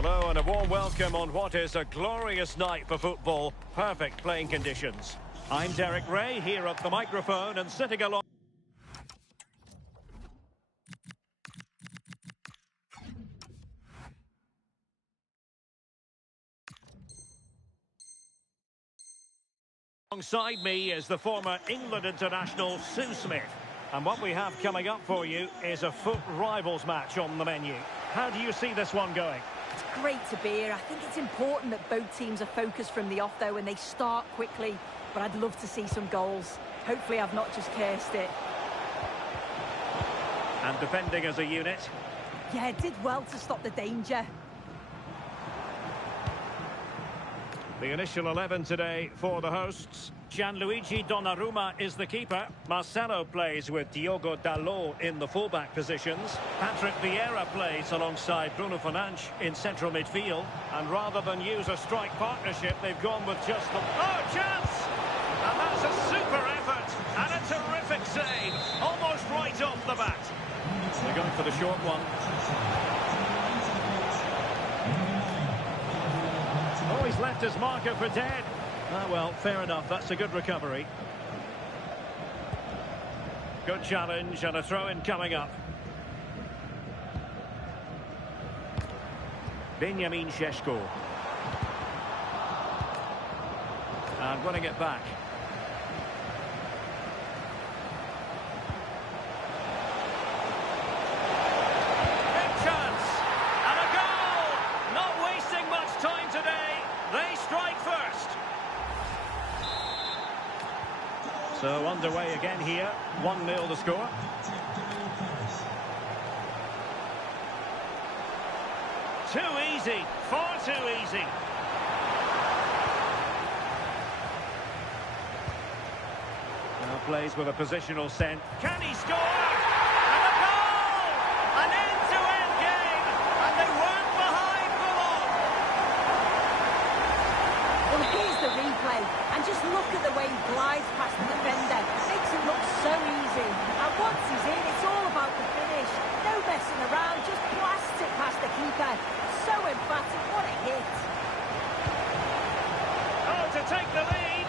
Hello and a warm welcome on what is a glorious night for football. Perfect playing conditions. I'm Derek Ray here at the microphone and sitting along. Alongside me is the former England international Sue Smith. And what we have coming up for you is a foot rivals match on the menu. How do you see this one going? It's great to be here. I think it's important that both teams are focused from the off, though, and they start quickly. But I'd love to see some goals. Hopefully I've not just cursed it. And defending as a unit. Yeah, it did well to stop the danger. The initial 11 today for the hosts. Gianluigi Donnarumma is the keeper. Marcelo plays with Diogo Dalot in the fullback positions. Patrick Vieira plays alongside Bruno Fernandes in central midfield. And rather than use a strike partnership, they've gone with just the... Oh, chance! And that's a super effort. And a terrific save. Almost right off the bat. They're going for the short one. Oh, he's left his marker for dead. Ah, well, fair enough. That's a good recovery. Good challenge and a throw-in coming up. Benjamin Šeško. And winning it back. Big chance. And a goal! Not wasting much time today. They strike first. So underway again here. 1-0 the score. Too easy. Far too easy. Now plays with a positional sense. Can he score? And a goal! An end-to-end game. And they weren't behind for long. Well, here's the replay. And just look at the way he glides past the defender. Makes it look so easy. And once he's in, it's all about the finish. No messing around, just blasts it past the keeper. So emphatic, what a hit. Oh, to take the lead.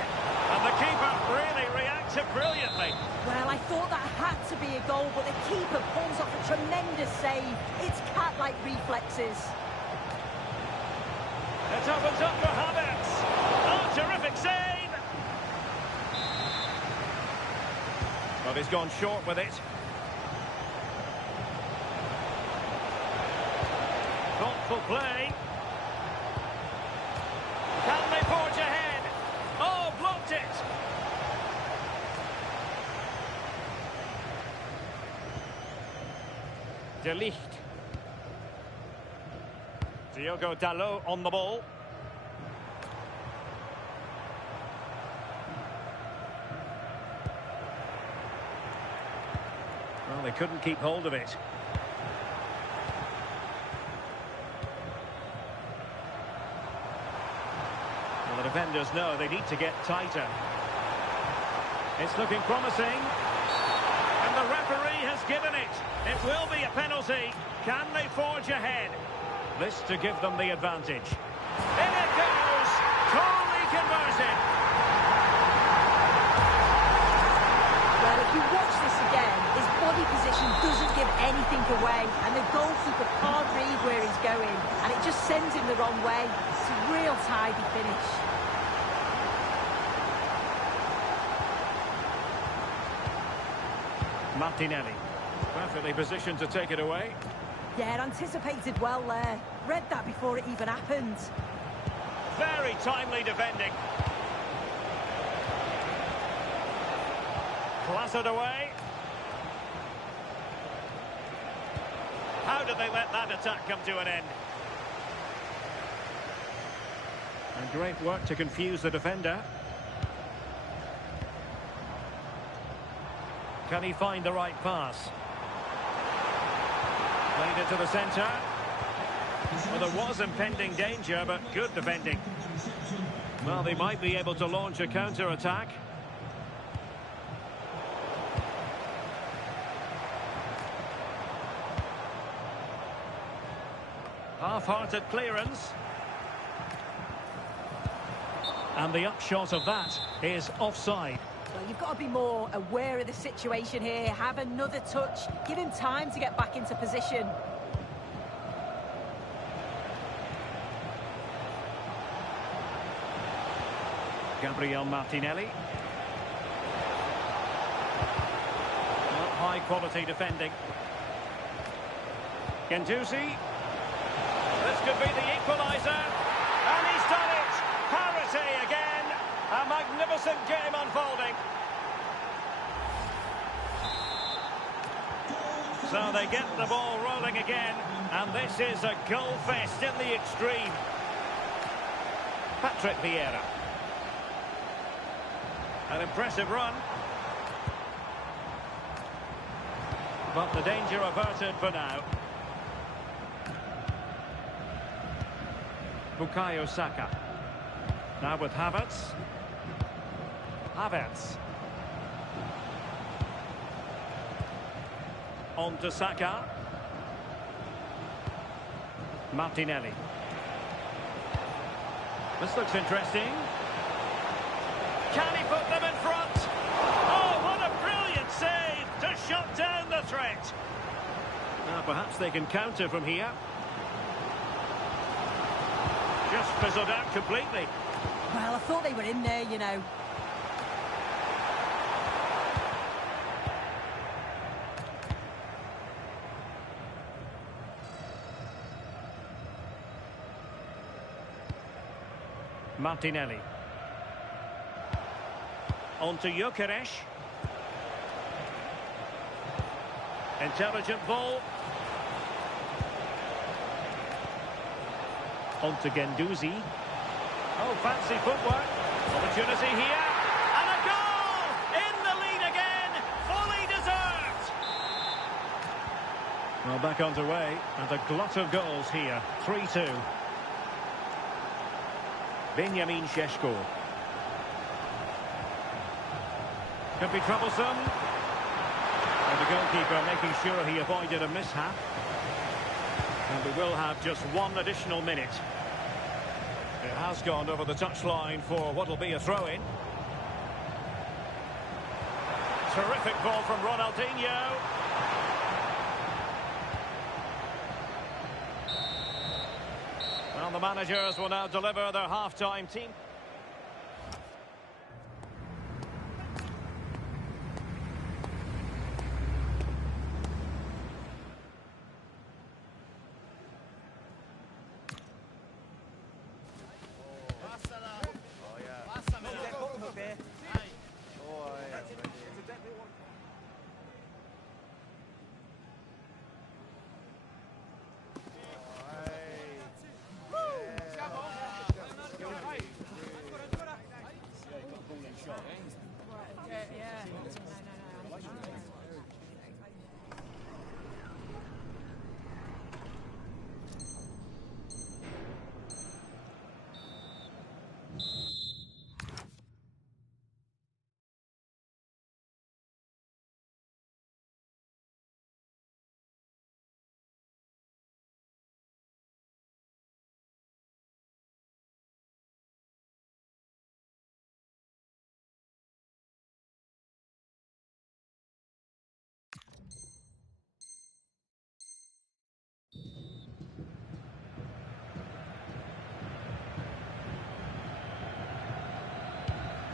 And the keeper really reacted brilliantly. Well, I thought that had to be a goal, but the keeper pulls off a tremendous save. It's cat-like reflexes. It opens up for Havertz. Oh, terrific save. But he's gone short with it. Thoughtful play. Can they forge ahead? Oh, blocked it. De Ligt. Diogo Dalot on the ball. Well, they couldn't keep hold of it. Well, the defenders know they need to get tighter. It's looking promising. And the referee has given it. It will be a penalty. Can they forge ahead? This to give them the advantage. In it goes! Totally converted! Well, if you watch this again, his body position doesn't give anything away, and the goalkeeper can't read where he's going, and it just sends him the wrong way. It's a real tidy finish. Martinelli, perfectly positioned to take it away. Yeah, anticipated well there. Read that before it even happened. Very timely defending. Clattered away. How did they let that attack come to an end? And great work to confuse the defender. Can he find the right pass? Played it to the centre. Well, there was impending danger, but good defending. Well, they might be able to launch a counter-attack. Half-hearted clearance. And the upshot of that is offside. Well, you've got to be more aware of the situation here. Have another touch. Give him time to get back into position. Gabriel Martinelli. Well, high quality defending. Guendouzi. This could be the equaliser. And he's done it! Parity again! A magnificent game unfolding. So they get the ball rolling again. And this is a goal fest in the extreme. Patrick Vieira. An impressive run. But the danger averted for now. Bukayo Saka. Now with Havertz. Havertz. On to Saka. Martinelli. This looks interesting. Can he put them in front? Oh, what a brilliant save to shut down the threat. Now perhaps they can counter from here. Just fizzled out completely. Well, I thought they were in there, you know. Martinelli. On to Gyökeres. Intelligent ball. On to Guendouzi. Oh, fancy footwork. Opportunity here. And a goal! In the lead again. Fully deserved. Well, back underway. And a glut of goals here. 3-2. Benjamin Šeško. Could be troublesome. And the goalkeeper making sure he avoided a mishap. And we will have just one additional minute. It has gone over the touchline for what will be a throw-in. Terrific ball from Ronaldinho. Well, the managers will now deliver their half-time team.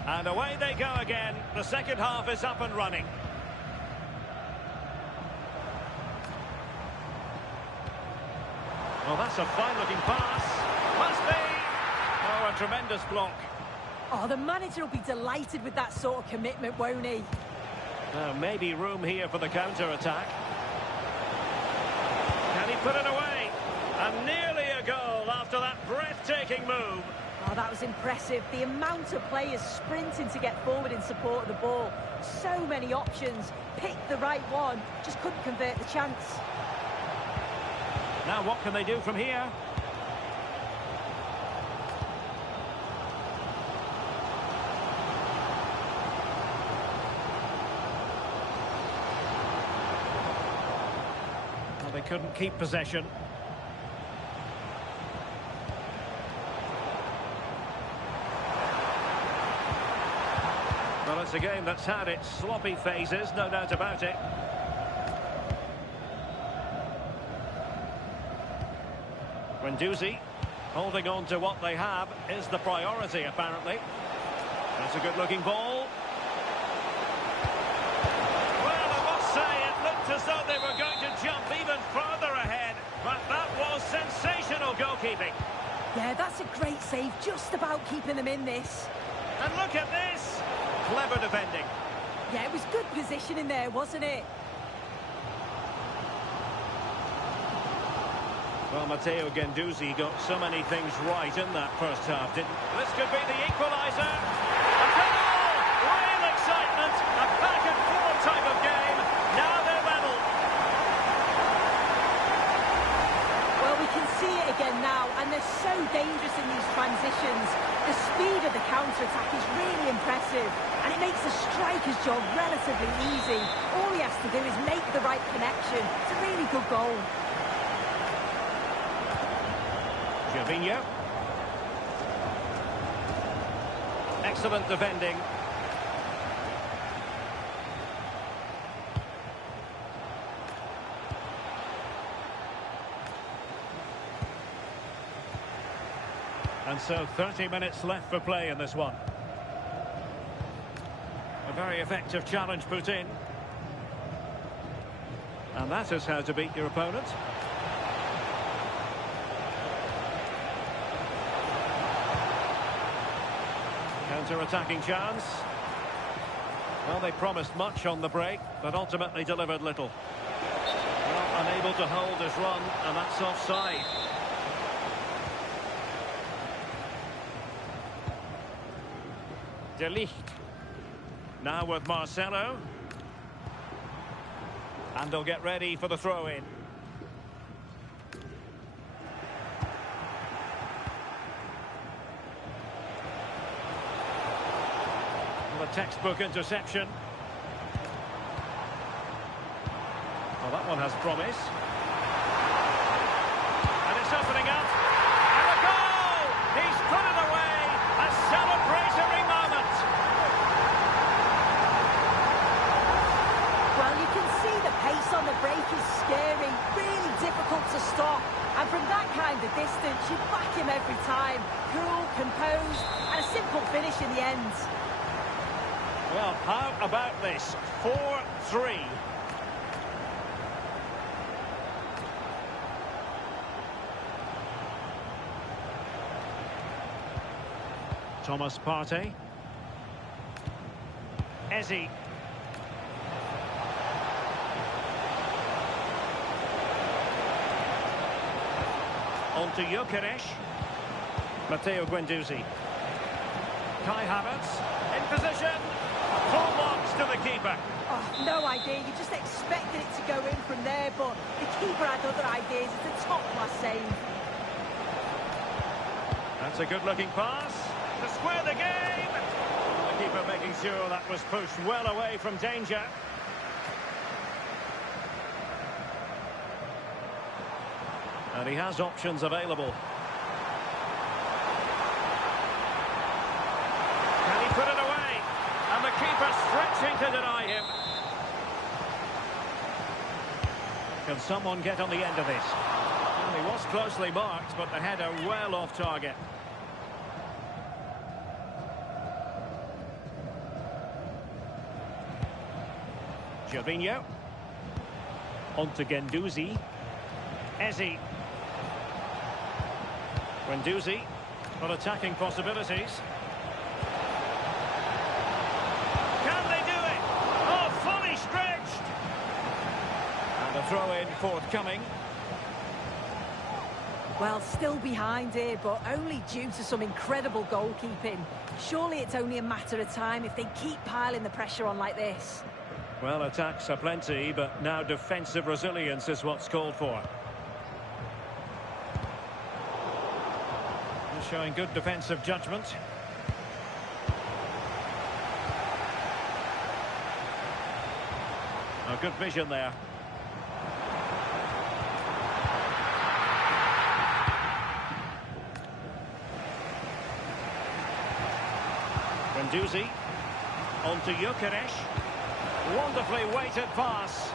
And away they go again. The second half is up and running. Well, that's a fine-looking pass. Must be. Oh, a tremendous block. Oh, the manager will be delighted with that sort of commitment, won't he? Maybe room here for the counter-attack. Can he put it away? And nearly a goal after that breathtaking move. Oh, that was impressive. The amount of players sprinting to get forward in support of the ball. So many options. Picked the right one. Just couldn't convert the chance. Now what can they do from here? Well, they couldn't keep possession. Well, it's a game that's had its sloppy phases, no doubt about it. Guendouzi, holding on to what they have is the priority, apparently. That's a good-looking ball. Well, I must say, it looked as though they were going to jump even further ahead, but that was sensational goalkeeping. Yeah, that's a great save, just about keeping them in this. And look at this! Clever defending. Yeah, it was good positioning there, wasn't it? Well, Matteo Guendouzi got so many things right in that first half, didn't he? This could be the equaliser. A goal! Real excitement. A back-and-forth type of game. Now they're level. Well, we can see it again now, and they're so dangerous in these transitions. The speed of the counter-attack is really impressive, and it makes the striker's job relatively easy. All he has to do is make the right connection. It's a really good goal. Gervinho. Excellent defending. And so 30 minutes left for play in this one. A very effective challenge put in. And that is how to beat your opponent. Counter-attacking chance. Well, they promised much on the break, but ultimately delivered little. Well, unable to hold his run, and that's offside. De Ligt. Now with Marcelo. And they'll get ready for the throw-in. A textbook interception. Well, that one has promise. And it's opening up. And a goal! He's put it away. A celebratory moment. Well, you can see the pace on the break is scary, really difficult to stop. And from that kind of distance, you back him every time. Cool, composed, and a simple finish in the end. Well, how about this? 4-3. Thomas Partey. Eze. On to Gyökeres. Matteo Guendouzi. Kai Havertz in position. Full blocks to the keeper. Oh, no idea. You just expected it to go in from there, but the keeper had other ideas. It's a top-class save. That's a good-looking pass to square the game. The keeper making sure that was pushed well away from danger. And he has options available. Can he put it away? And the keeper stretching to deny him. Can someone get on the end of this? Well, he was closely marked, but the header well off target. Gervinho. On to Guendouzi. Eze. Guendouzi. For attacking possibilities. Can they do it? Oh, fully stretched. And a throw-in forthcoming. Well, still behind here, but only due to some incredible goalkeeping. Surely it's only a matter of time if they keep piling the pressure on like this. Well, attacks are plenty, but now defensive resilience is what's called for. Showing good defensive judgment. Oh, good vision there. Guendouzi. On to Gyökeres. Wonderfully weighted pass.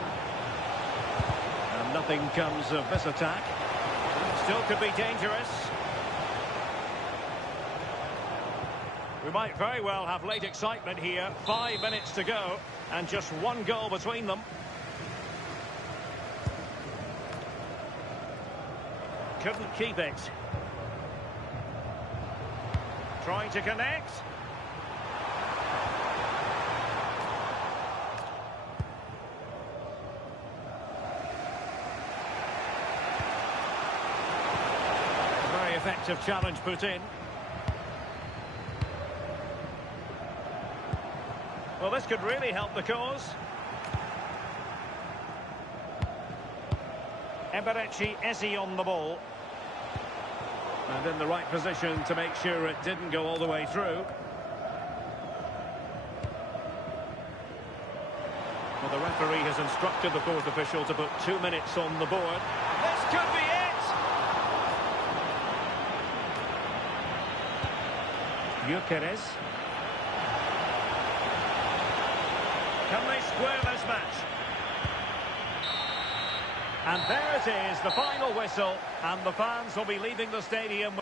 And nothing comes of this attack. Still could be dangerous. We might very well have late excitement here. 5 minutes to go, and just one goal between them. Couldn't keep it. Trying to connect. Very effective challenge put in. Well, this could really help the cause. Eberechi Eze on the ball. And in the right position to make sure it didn't go all the way through. Well, the referee has instructed the fourth official to put 2 minutes on the board. This could be it! Gyökeres. Can they square this match? And there it is, the final whistle, and the fans will be leaving the stadium.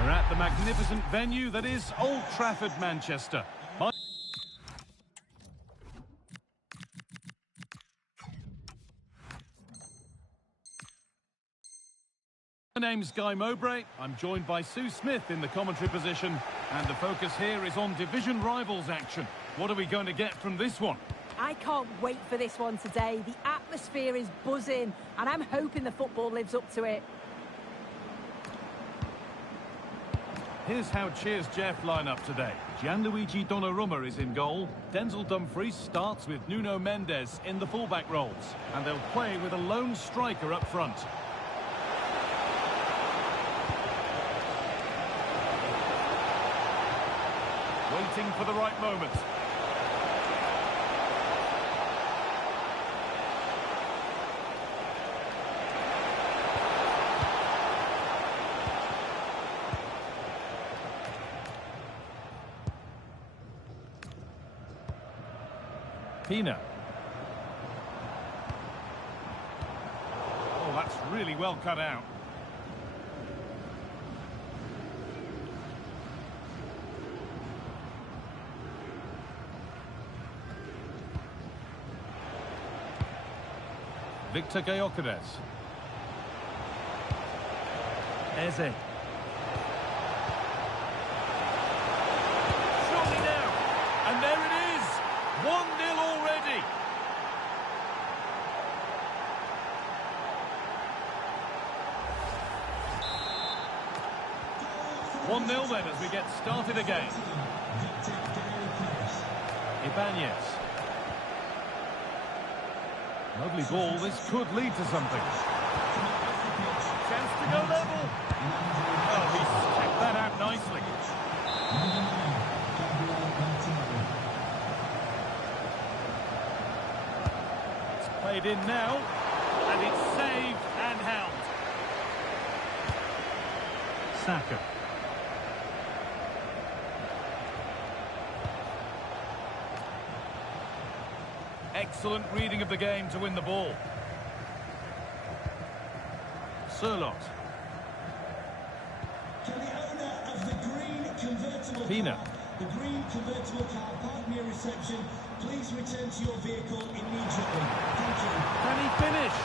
We're at the magnificent venue that is Old Trafford, Manchester. My name's Guy Mowbray. I'm joined by Sue Smith in the commentary position, and the focus here is on division rivals action. What are we going to get from this one? I can't wait for this one today. The atmosphere is buzzing, and I'm hoping the football lives up to it. Here's how Cheers Jeff line up today. Gianluigi Donnarumma is in goal. Denzel Dumfries starts with Nuno Mendes in the fullback roles. And they'll play with a lone striker up front. Waiting for the right moment. Pina. That's really well cut out. Victor Gyökeres. Eze. Surely now. And there it is. 1-0 already. One 0 then as we get started again. Ibanez. Lovely ball, this could lead to something. Chance to go level. Oh, he's checked that out nicely. It's played in now, and it's saved and held. Saka. Excellent reading of the game to win the ball. Sørloth. Can the owner of the green convertible Pina. car, the green convertible car parked near reception, please return to your vehicle immediately. Thank you. Can he finish?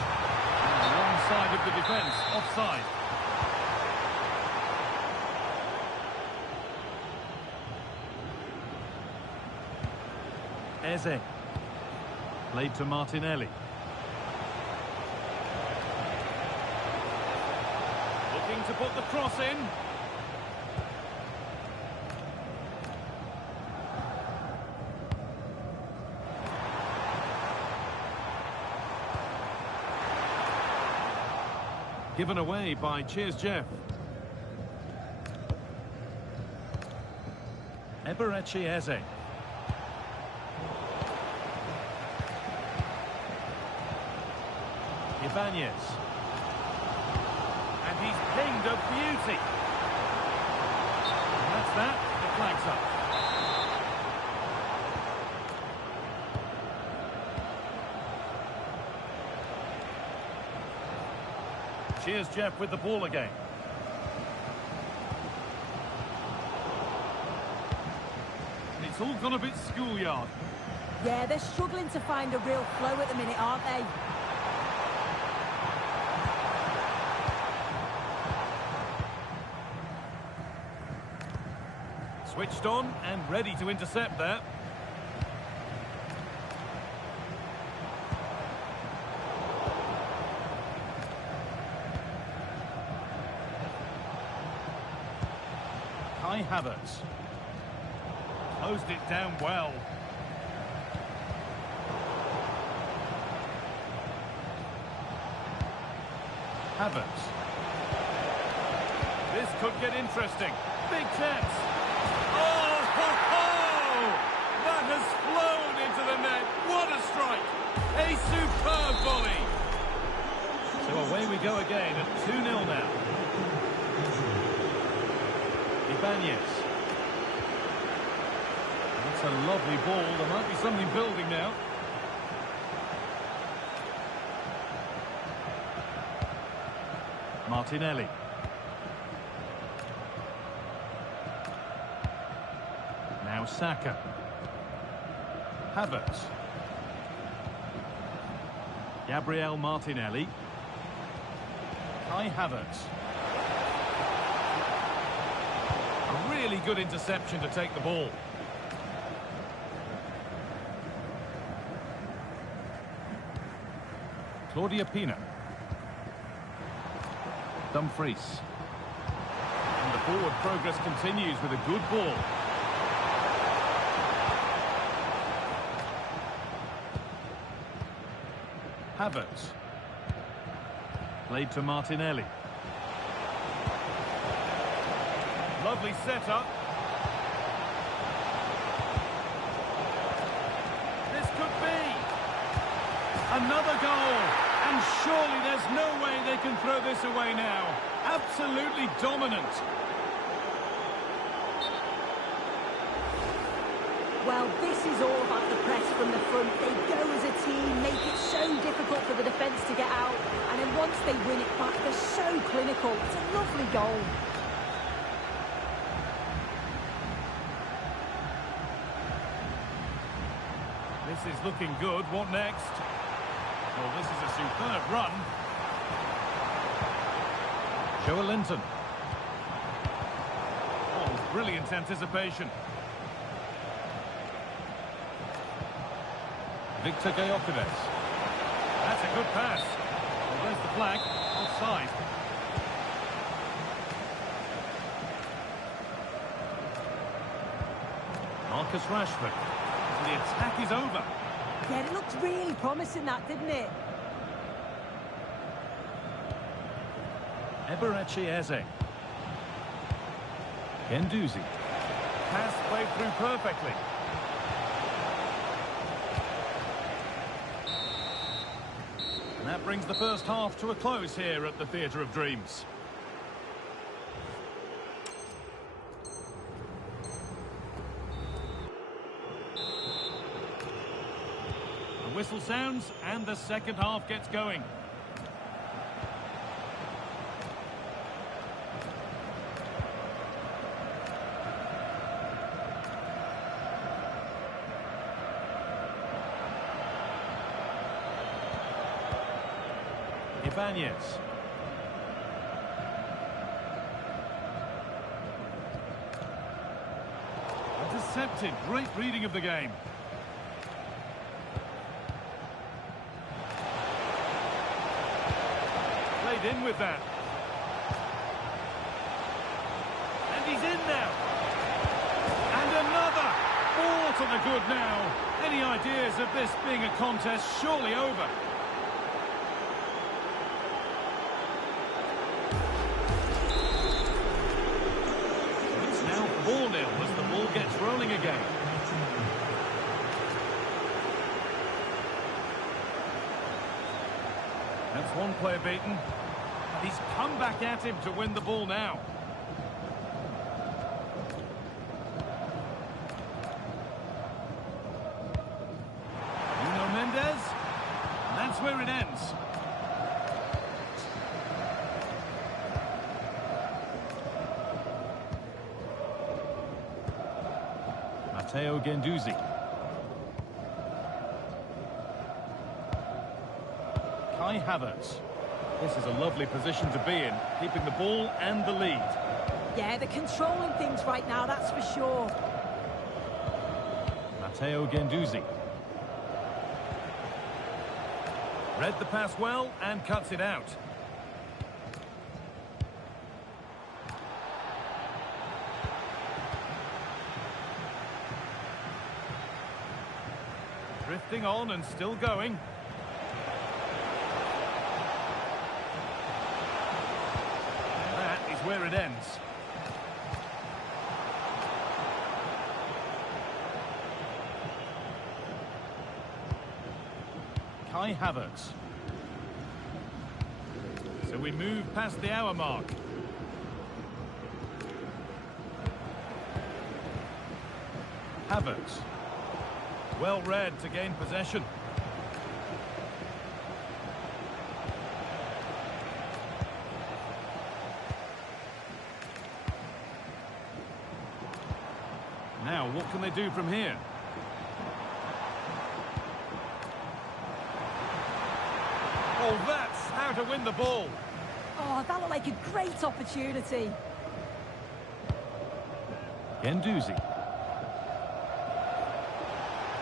Wrong side of the defence, offside. Eze. Played to Martinelli. Looking to put the cross in. Given away by Cheers Jeff. Eberechi Eze. Ibanez. And he's pinged a beauty. And that's that. The flag's up. Cheers Jeff with the ball again. It's all gone a bit schoolyard. Yeah, they're struggling to find a real flow at the minute, aren't they? Switched on and ready to intercept there. Kai Havertz. Closed it down well. Havertz. This could get interesting. Big chance. Oh, ho, ho! That has flown into the net. What a strike. A superb volley. So away we go again at 2-0 now. Ibanez. That's a lovely ball. There might be something building now. Martinelli. Now Saka. Havertz. Gabriel Martinelli. Kai Havertz. A really good interception to take the ball. Claudia Pina. Dumfries. And the forward progress continues with a good ball. Havertz. Played to Martinelli. Lovely setup. This could be another goal. And surely there's no way they can throw this away now. Absolutely dominant. Well, this is all about the press from the front. They go as a team, make it so difficult for the defence to get out. And then once they win just so clinical. It's a lovely goal. This is looking good. What next? Well, this is a superb run. Joe Linton. Oh, brilliant anticipation. Victor Gyökeres. That's a good pass. Well, there's the flag. Offside. Marcus Rashford. The attack is over. Yeah, it looked really promising, that, didn't it? Eberechi Eze. Guendouzi. Pass played through perfectly. And that brings the first half to a close here at the Theatre of Dreams. The whistle sounds and the second half gets going. Ibanez. Intercepted. Great reading of the game. Played in with that. And he's in now. And another. Ball to the good now. Any ideas of this being a contest surely over? As the ball gets rolling again. That's one player beaten. And he's come back at him to win the ball now. Nuno Mendes. And that's where it ends. Matteo Guendouzi. Kai Havertz. This is a lovely position to be in, keeping the ball and the lead. Yeah, they're controlling things right now, that's for sure. Matteo Guendouzi. Read the pass well and cuts it out. Drifting on and still going. And that is where it ends. Kai Havertz. So we move past the hour mark. Havertz. Well read to gain possession. Now, what can they do from here? Oh, that's how to win the ball. Oh, that looked like a great opportunity. Guendouzi.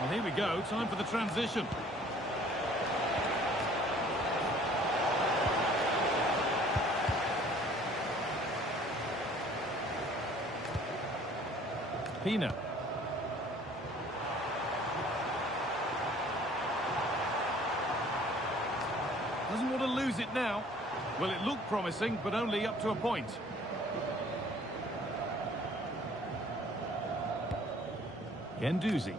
Well, here we go. Time for the transition. Pina. Doesn't want to lose it now. Well, it looked promising, but only up to a point. Guendouzi.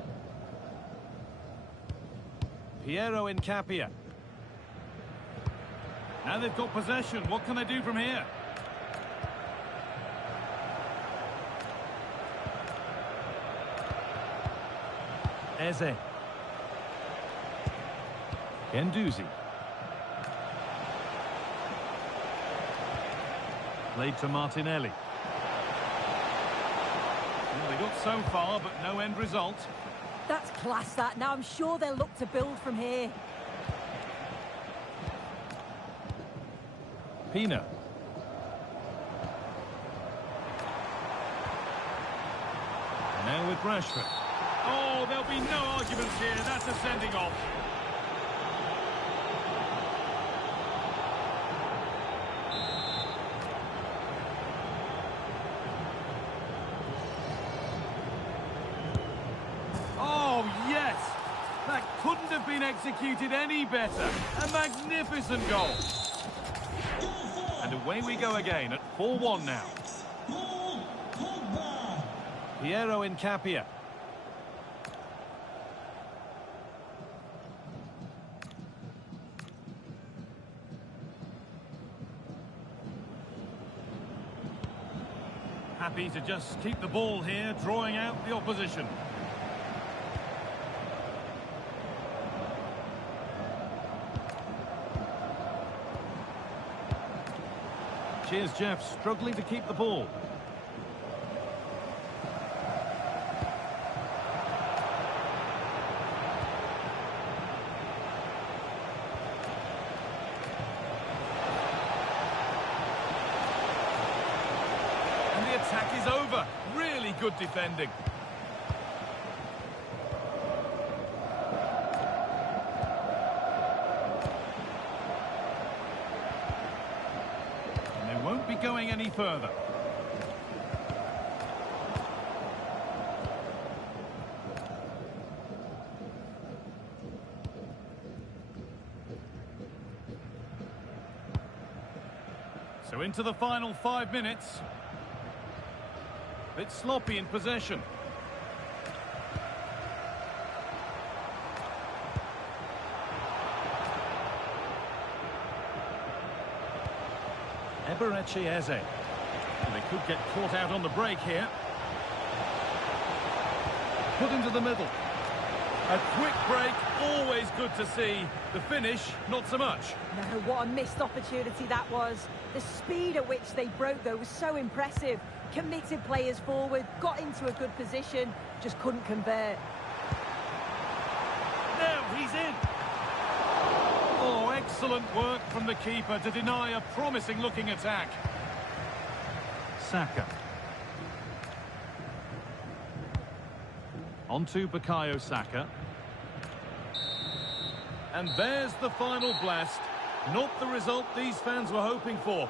Piero Incapia. Now they've got possession. What can they do from here? Eze. Played to Martinelli. Well, they got so far, but no end result. That's class, that. Now I'm sure they'll look to build from here. Pina. Now with Rashford. Oh, there'll be no arguments here. That's a sending off. Oh, yes! That couldn't have been executed any better. A magnificent goal. And away we go again at 4-1 now. Piero Incapia. Happy to just keep the ball here, drawing out the opposition. Here's Jeff struggling to keep the ball. And the attack is over. Really good defending. Won't be going any further. So into the final 5 minutes. Bit sloppy in possession. Eberechi Eze. They could get caught out on the break here. Put into the middle. A quick break, always good to see. The finish, not so much. No, what a missed opportunity that was. The speed at which they broke, though, was so impressive. Committed players forward, got into a good position, just couldn't convert. Now he's in. Oh, excellent work from the keeper to deny a promising-looking attack. Saka. On to Bukayo Saka. And there's the final blast. Not the result these fans were hoping for.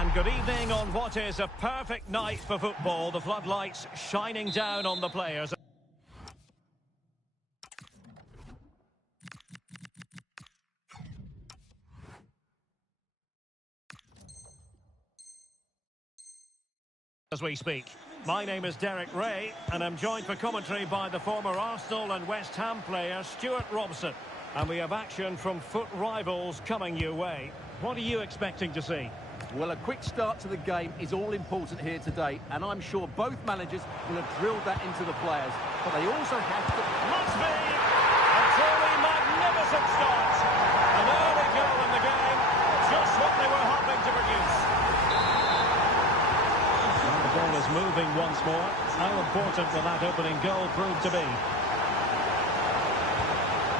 And good evening on what is a perfect night for football. The floodlights shining down on the players. As we speak. My name is Derek Ray, and I'm joined for commentary by the former Arsenal and West Ham player Stuart Robson. And we have action from foot rivals coming your way. What are you expecting to see? Well, a quick start to the game is all important here today, and I'm sure both managers will have drilled that into the players. But they also have to... Must be a truly magnificent start. An early goal in the game, just what they were hoping to produce. And the ball is moving once more. How important will that opening goal prove to be?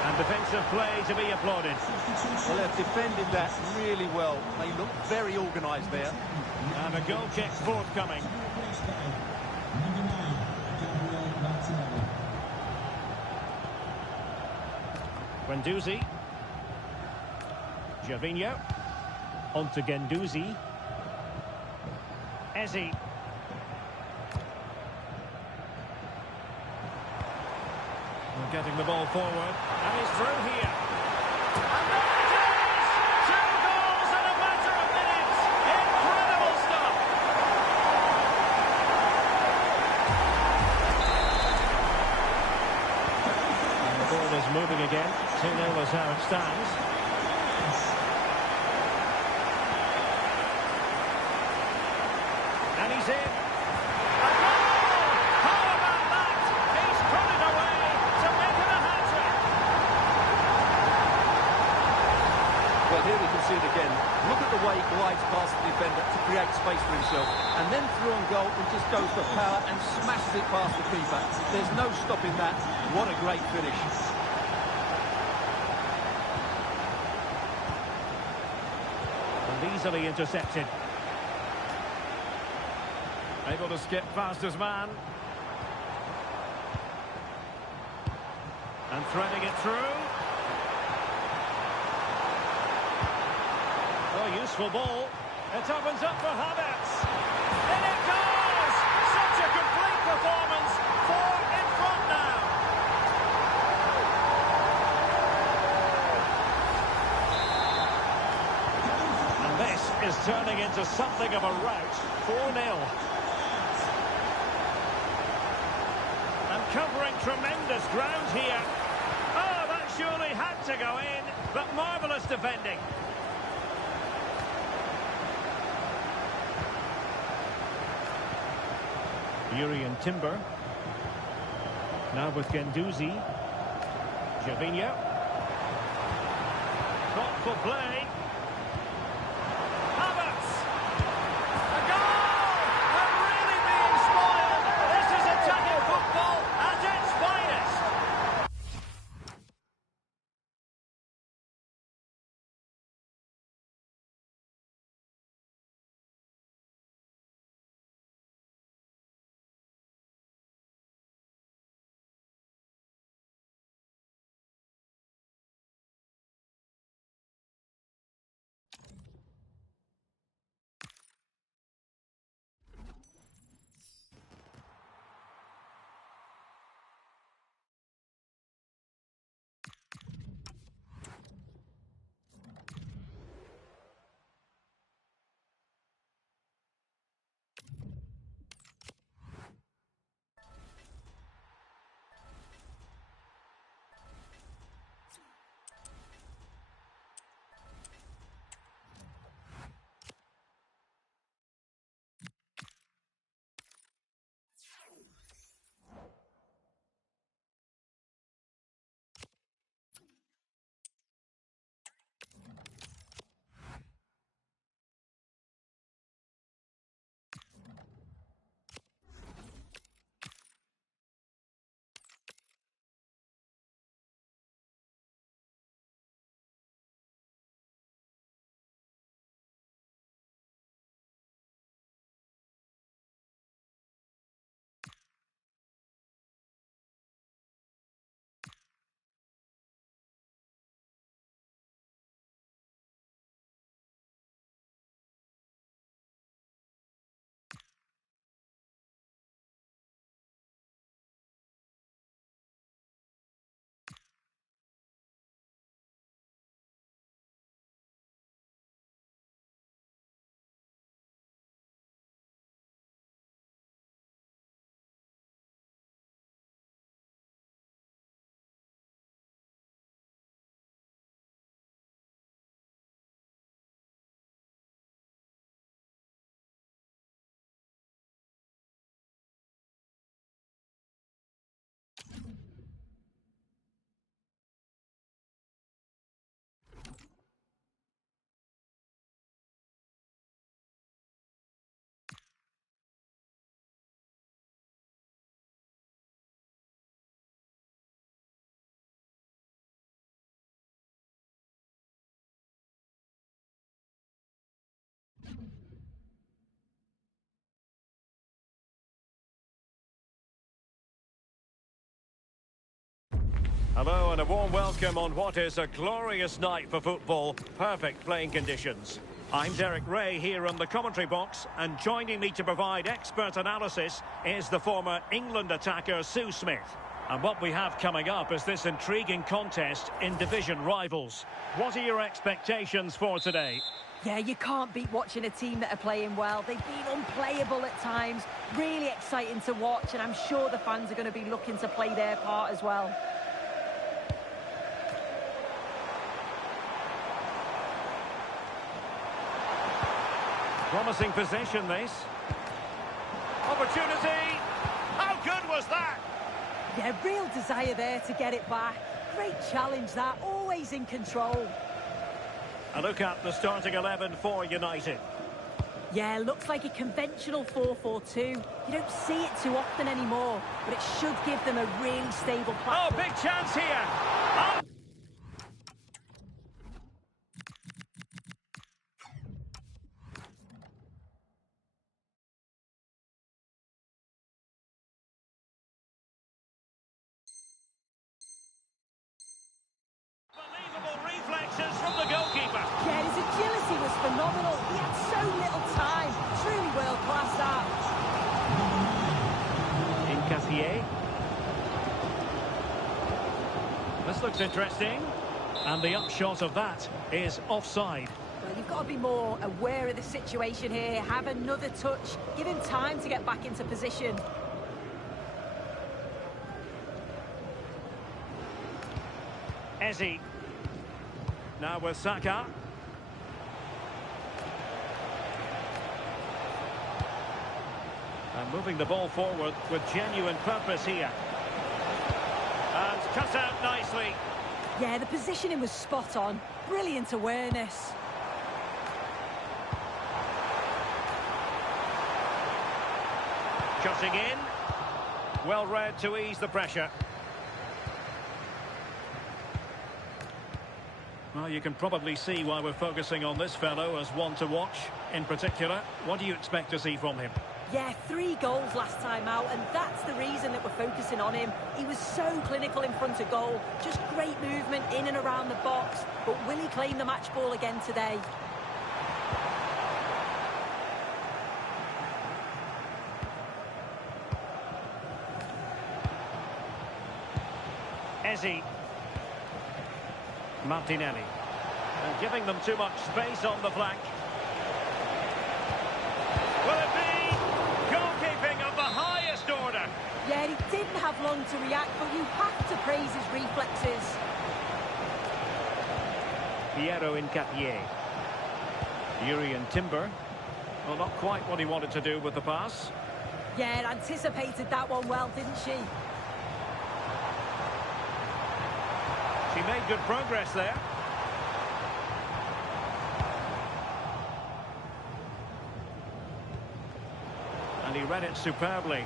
And defensive play to be applauded. Well, they've defended that really well. They look very organised there. And a goal kick forthcoming. Guendouzi. Gervinho. On to Guendouzi. Eze. Getting the ball forward, and he's through here. And there it is! 2 goals in a matter of minutes! Incredible stuff! And the ball is moving again. 2-0 is how it stands. And he's in. Well, here we can see it again. Look at the way he glides past the defender to create space for himself. And then through on goal, he just goes for power and smashes it past the keeper. There's no stopping that. What a great finish. And easily intercepted. Able to skip past his man. And threading it through. Oh, useful ball. It opens up for Havertz. In it goes! Such a complete performance. 4 in front now. And this is turning into something of a rout. 4-0. And covering tremendous ground here. Oh, that surely had to go in, but marvellous defending. Urian Timber. Now with Guendouzi. Gervinho. Thoughtful play. Hello and a warm welcome on what is a glorious night for football. Perfect playing conditions. I'm Derek Ray here on the commentary box, and joining me to provide expert analysis is the former England attacker Sue Smith. And what we have coming up is this intriguing contest in division rivals. What are your expectations for today? Yeah, you can't beat watching a team that are playing well. They've been unplayable at times. Really exciting to watch, and I'm sure the fans are going to be looking to play their part as well. Promising possession, this. Opportunity! How good was that? Yeah, real desire there to get it back. Great challenge that, always in control. A look at the starting 11 for United. Yeah, looks like a conventional 4-4-2. You don't see it too often anymore, but it should give them a really stable platform. Oh, big chance here! Oh. Unbelievable reflexes from the goalkeeper. Yeah, his agility was phenomenal. He had so little time. Truly world-class that. Incapié. This looks interesting. And the upshot of that is offside. Well, you've got to be more aware of the situation here. Have another touch. Give him time to get back into position. Eze. Now with Saka. And moving the ball forward with genuine purpose here. And cut out nicely. Yeah, the positioning was spot on. Brilliant awareness. Cutting in. Well read to ease the pressure. Well, you can probably see why we're focusing on this fellow as one to watch. In particular, what do you expect to see from him? Yeah, 3 goals last time out, and that's the reason that we're focusing on him. He was so clinical in front of goal. Just great movement in and around the box. But will he claim the match ball again today? Eze. Martinelli. And giving them too much space on the flank. Will it be goalkeeping of the highest order? Yeah, he didn't have long to react, but you have to praise his reflexes. Piero Incapié. Urian Timber. Well, not quite what he wanted to do with the pass. Yeah, anticipated that one well, didn't she? She made good progress there. And he read it superbly.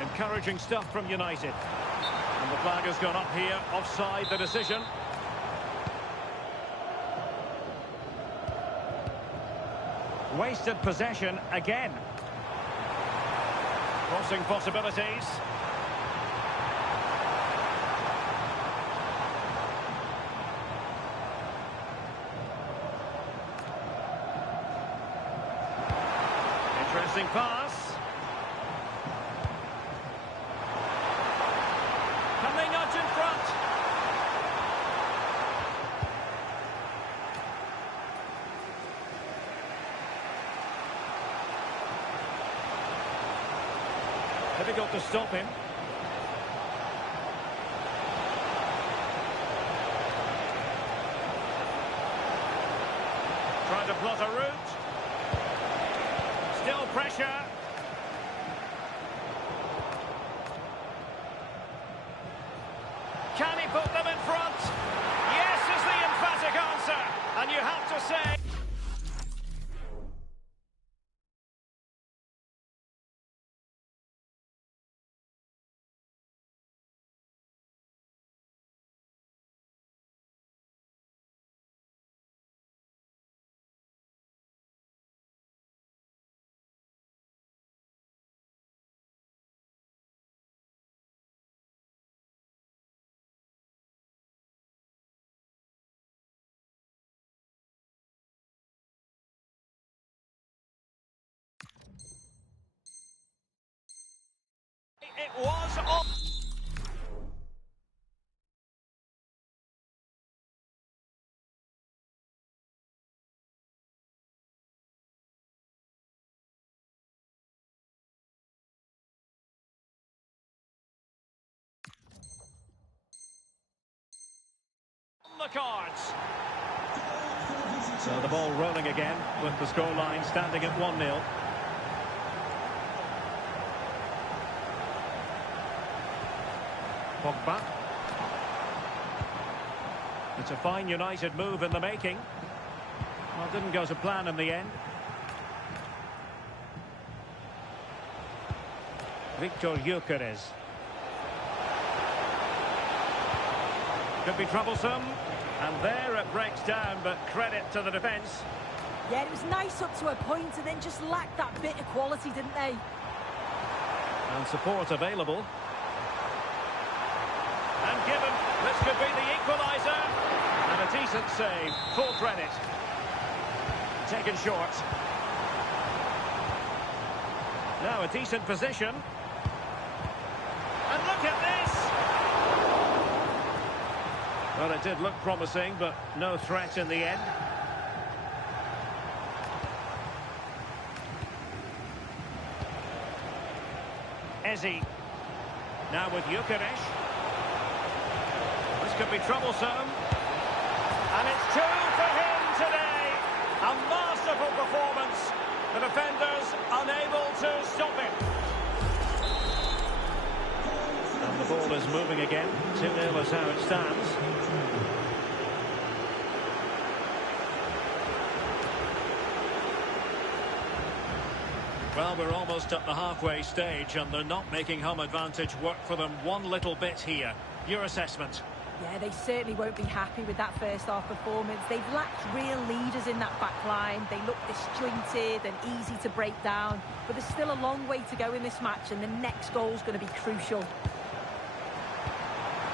Encouraging stuff from United. And the flag has gone up here, offside the decision. Wasted possession again. Crossing possibilities. Interesting pass. Can they nudge in front? Difficult to stop him. Trying to plot a route. Still pressure. Can he put them in front? Yes is the emphatic answer. And you have to say... It was on. The cards. So the ball rolling again with the scoreline standing at 1-0. Pogba. It's a fine United move in the making. Well, it didn't go to plan in the end. Victor Gyökeres. Could be troublesome. And there it breaks down, but credit to the defence. Yeah, it was nice up to a point and then just lacked that bit of quality, didn't they? And support available. And given, this could be the equaliser. And a decent save, full credit. Taken short. Now a decent position. And look at this! Well, it did look promising, but no threat in the end. Eze. Now with Gyökeres. This could be troublesome. And it's 2 for him today. A masterful performance. The defenders unable to stop him. And the ball is moving again. 2-0 is how it stands. Well, we're almost at the halfway stage and they're not making home advantage work for them one little bit here. Your assessment? Yeah, they certainly won't be happy with that first half performance. They've lacked real leaders in that back line. They look disjointed and easy to break down. But there's still a long way to go in this match and the next goal is going to be crucial.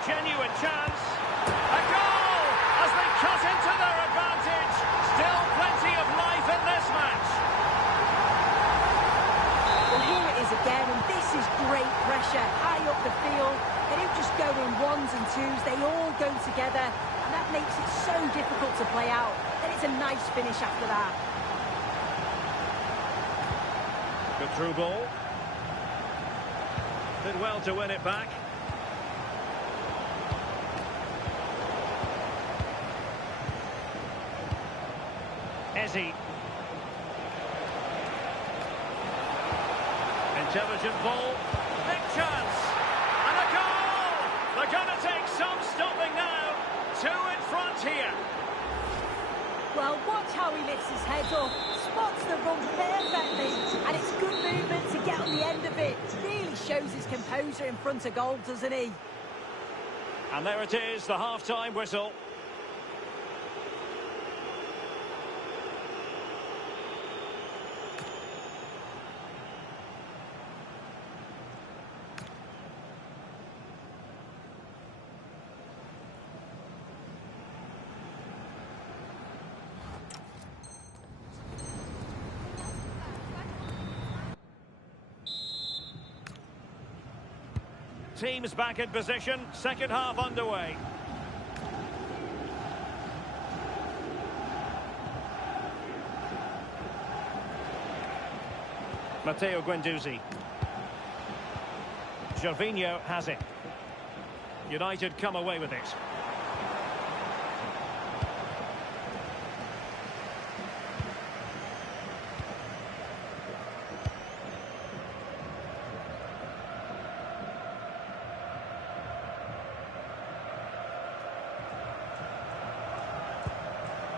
Genuine chance. A goal as they cut into their advantage. Still plenty of life in this match. Well, here it is again, and this is great pressure. High up the field. They don't just go in ones and twos. They all go together, and that makes it so difficult to play out. Then it's a nice finish after that. Good through ball. Did well to win it back. Eze. Intelligent ball. Big chance. And a goal! They're going to take some stopping now. 2 in front here. Well, watch how he lifts his head up. Spots the run perfectly. And it's good movement to get on the end of it. Really shows his composure in front of goal, doesn't he? And there it is, the half-time whistle. Teams back in position, second half underway. Matteo Guendouzi. Gervinho has it. United come away with it.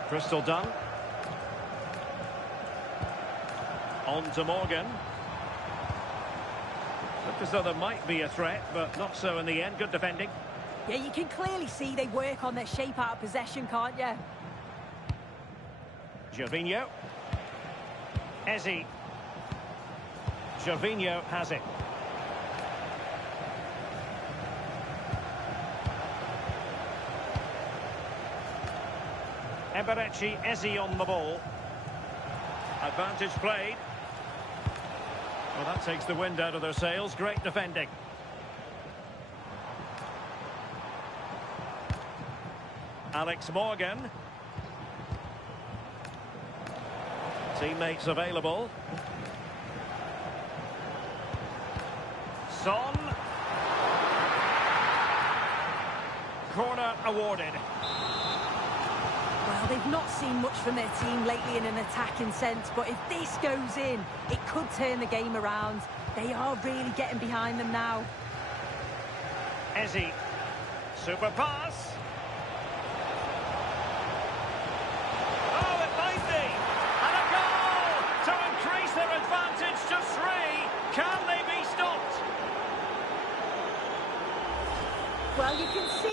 Crystal done. On to Morgan. Looked as though there might be a threat, but not so in the end. Good defending. Yeah, you can clearly see they work on their shape out of possession, can't you? Gervinho. Eze. Gervinho has it. Eberechi, Eze on the ball. Advantage played. Well, that takes the wind out of their sails. Great defending. Alex Morgan. Teammates available. Son. Corner awarded. Well, they've not seen much from their team lately in an attacking sense, but if this goes in, it could turn the game around. They are really getting behind them now. Ezzy. Super pass. Oh, it might be. And a goal to increase their advantage to 3. Can they be stopped? Well, you can see...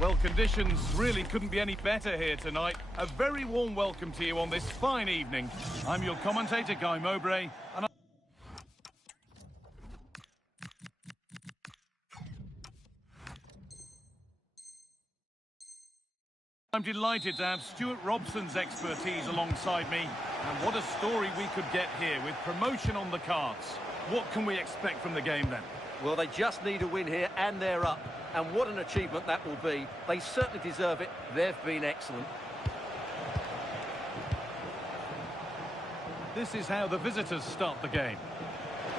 Well, conditions really couldn't be any better here tonight. A very warm welcome to you on this fine evening. I'm your commentator, Guy Mowbray, and I'm delighted to have Stuart Robson's expertise alongside me. And what a story we could get here with promotion on the cards. What can we expect from the game then? Well, they just need a win here and they're up. And what an achievement that will be. They certainly deserve it. They've been excellent. This is how the visitors start the game.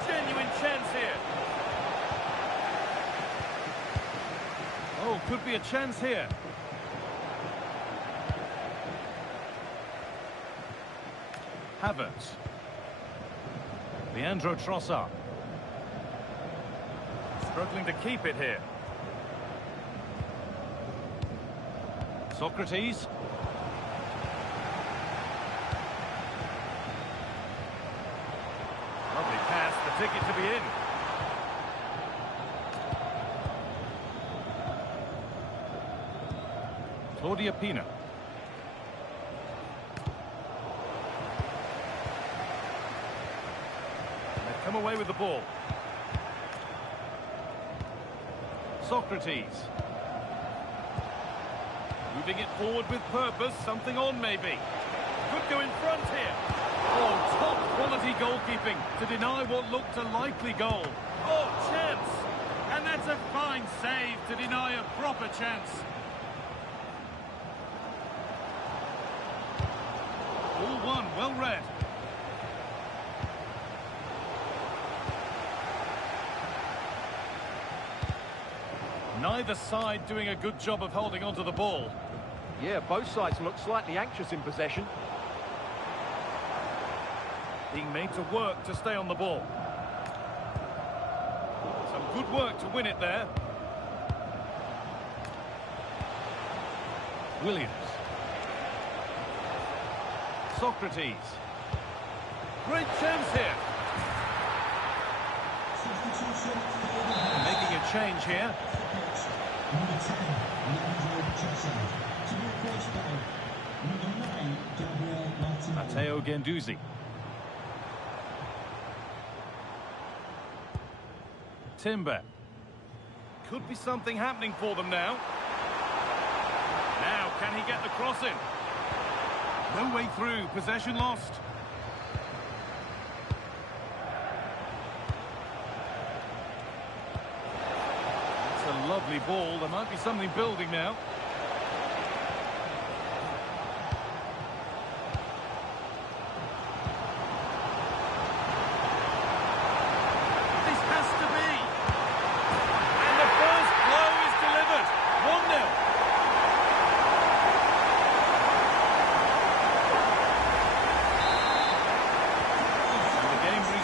Genuine chance here. Oh, could be a chance here. Havertz. Leandro Trossard. Struggling to keep it here. Socrates. ticket to be in. Claudia Pina. They've come away with the ball. Socrates. Moving it forward with purpose, something on maybe. Could go in front here. Oh, top quality goalkeeping to deny what looked a likely goal. Oh, chance! And that's a fine save to deny a proper chance. All one, well read. Neither side doing a good job of holding onto the ball. Yeah, both sides look slightly anxious in possession. Being made to work to stay on the ball. Some good work to win it there. Williams. Socrates. Great chance here. Making a change here. Number 10, Leandro Trossard. To be replaced by number 9, Gabriel Martinelli. Matteo Guendouzi. Timber. Could be something happening for them now. Now, can he get the cross in? No way through, possession lost. It's a lovely ball, there might be something building now. This has to be. And the first blow is delivered. 1-0.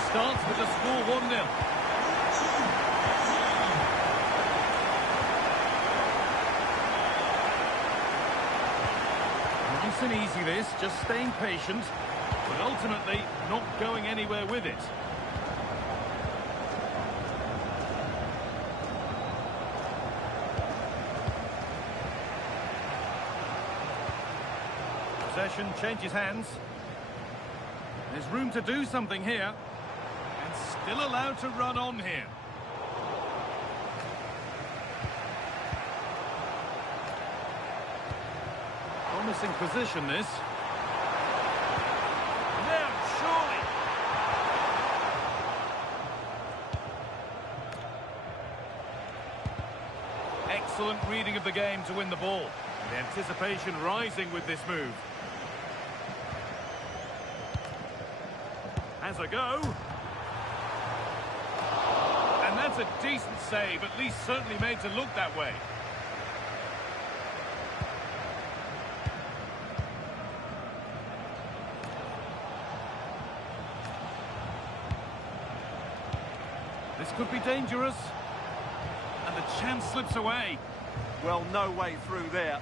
Starts with the score 1-0. Nice and easy this, just staying patient, but ultimately not going anywhere with it. Possession changes hands. There's room to do something here. Still allowed to run on here. Promising position this. Now, surely. Excellent reading of the game to win the ball. The anticipation rising with this move. Has a go. And that's a decent save, at least certainly made to look that way. This could be dangerous. And the chance slips away. Well, no way through there.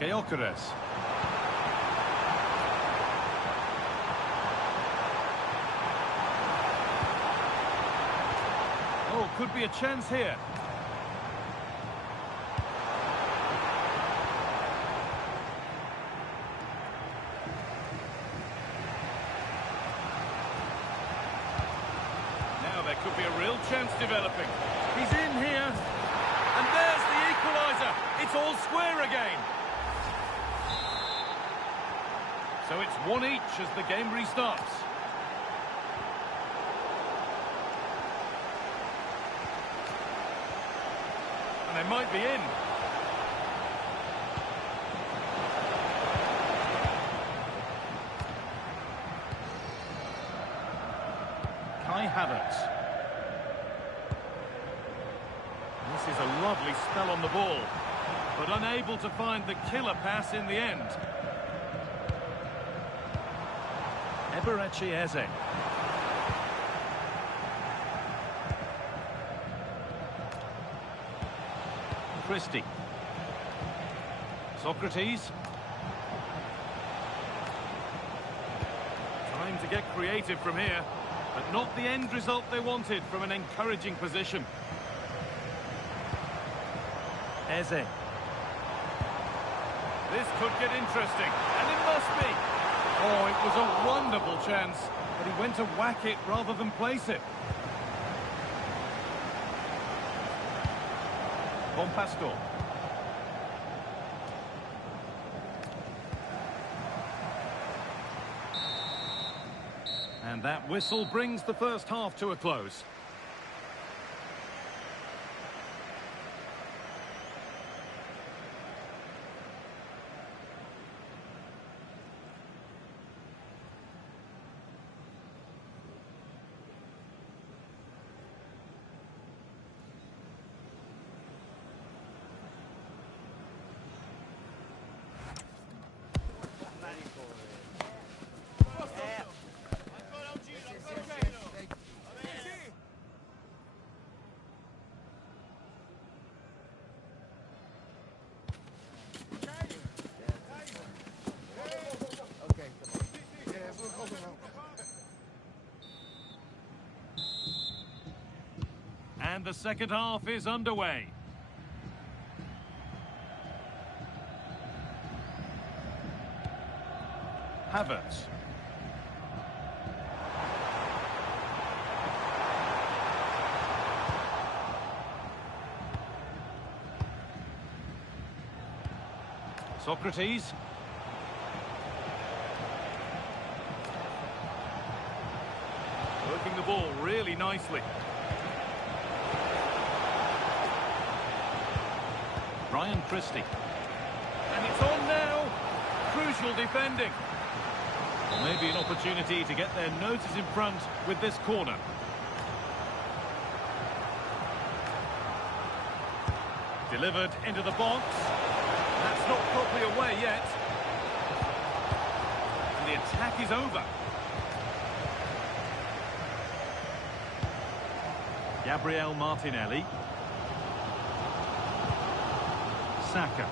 Gyökeres. Oh, could be a chance here. Now there could be a real chance developing. He's in here. And there's the equaliser. It's all square again. So it's 1 each as the game restarts. And they might be in. Kai Havertz. This is a lovely spell on the ball, but unable to find the killer pass in the end. Eberechi Eze. Christie. Socrates. to get creative from here, but not the end result they wanted from an encouraging position. Eze. This could get interesting, and it must be. Oh, it was a wonderful chance, but he went to whack it rather than place it. Compastor. And that whistle brings the first half to a close. And the second half is underway. Havertz. Socrates. Working the ball really nicely. Ryan Christie. And it's on now. Crucial defending. Well, maybe an opportunity to get their noses in front with this corner. Delivered into the box. That's not properly away yet. And the attack is over. Gabriel Martinelli. Saka.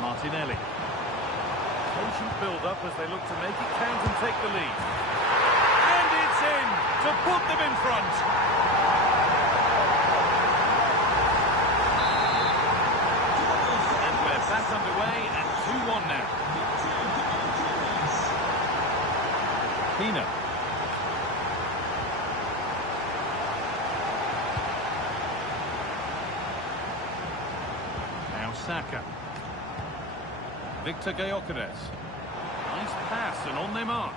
Martinelli. Patient build-up as they look to make it count and take the lead. And it's in to put them in front. And we're back underway and 2-1 now. Pina. Saka. Victor Gyökeres. Nice pass and on they march.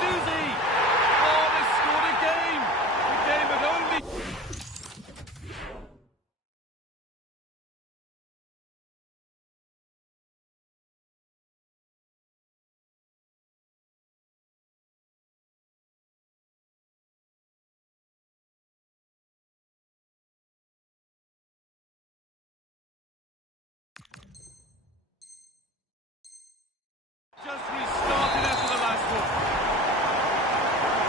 Doozy! Oh, they scored again! The game had only... Just restarted after the last one.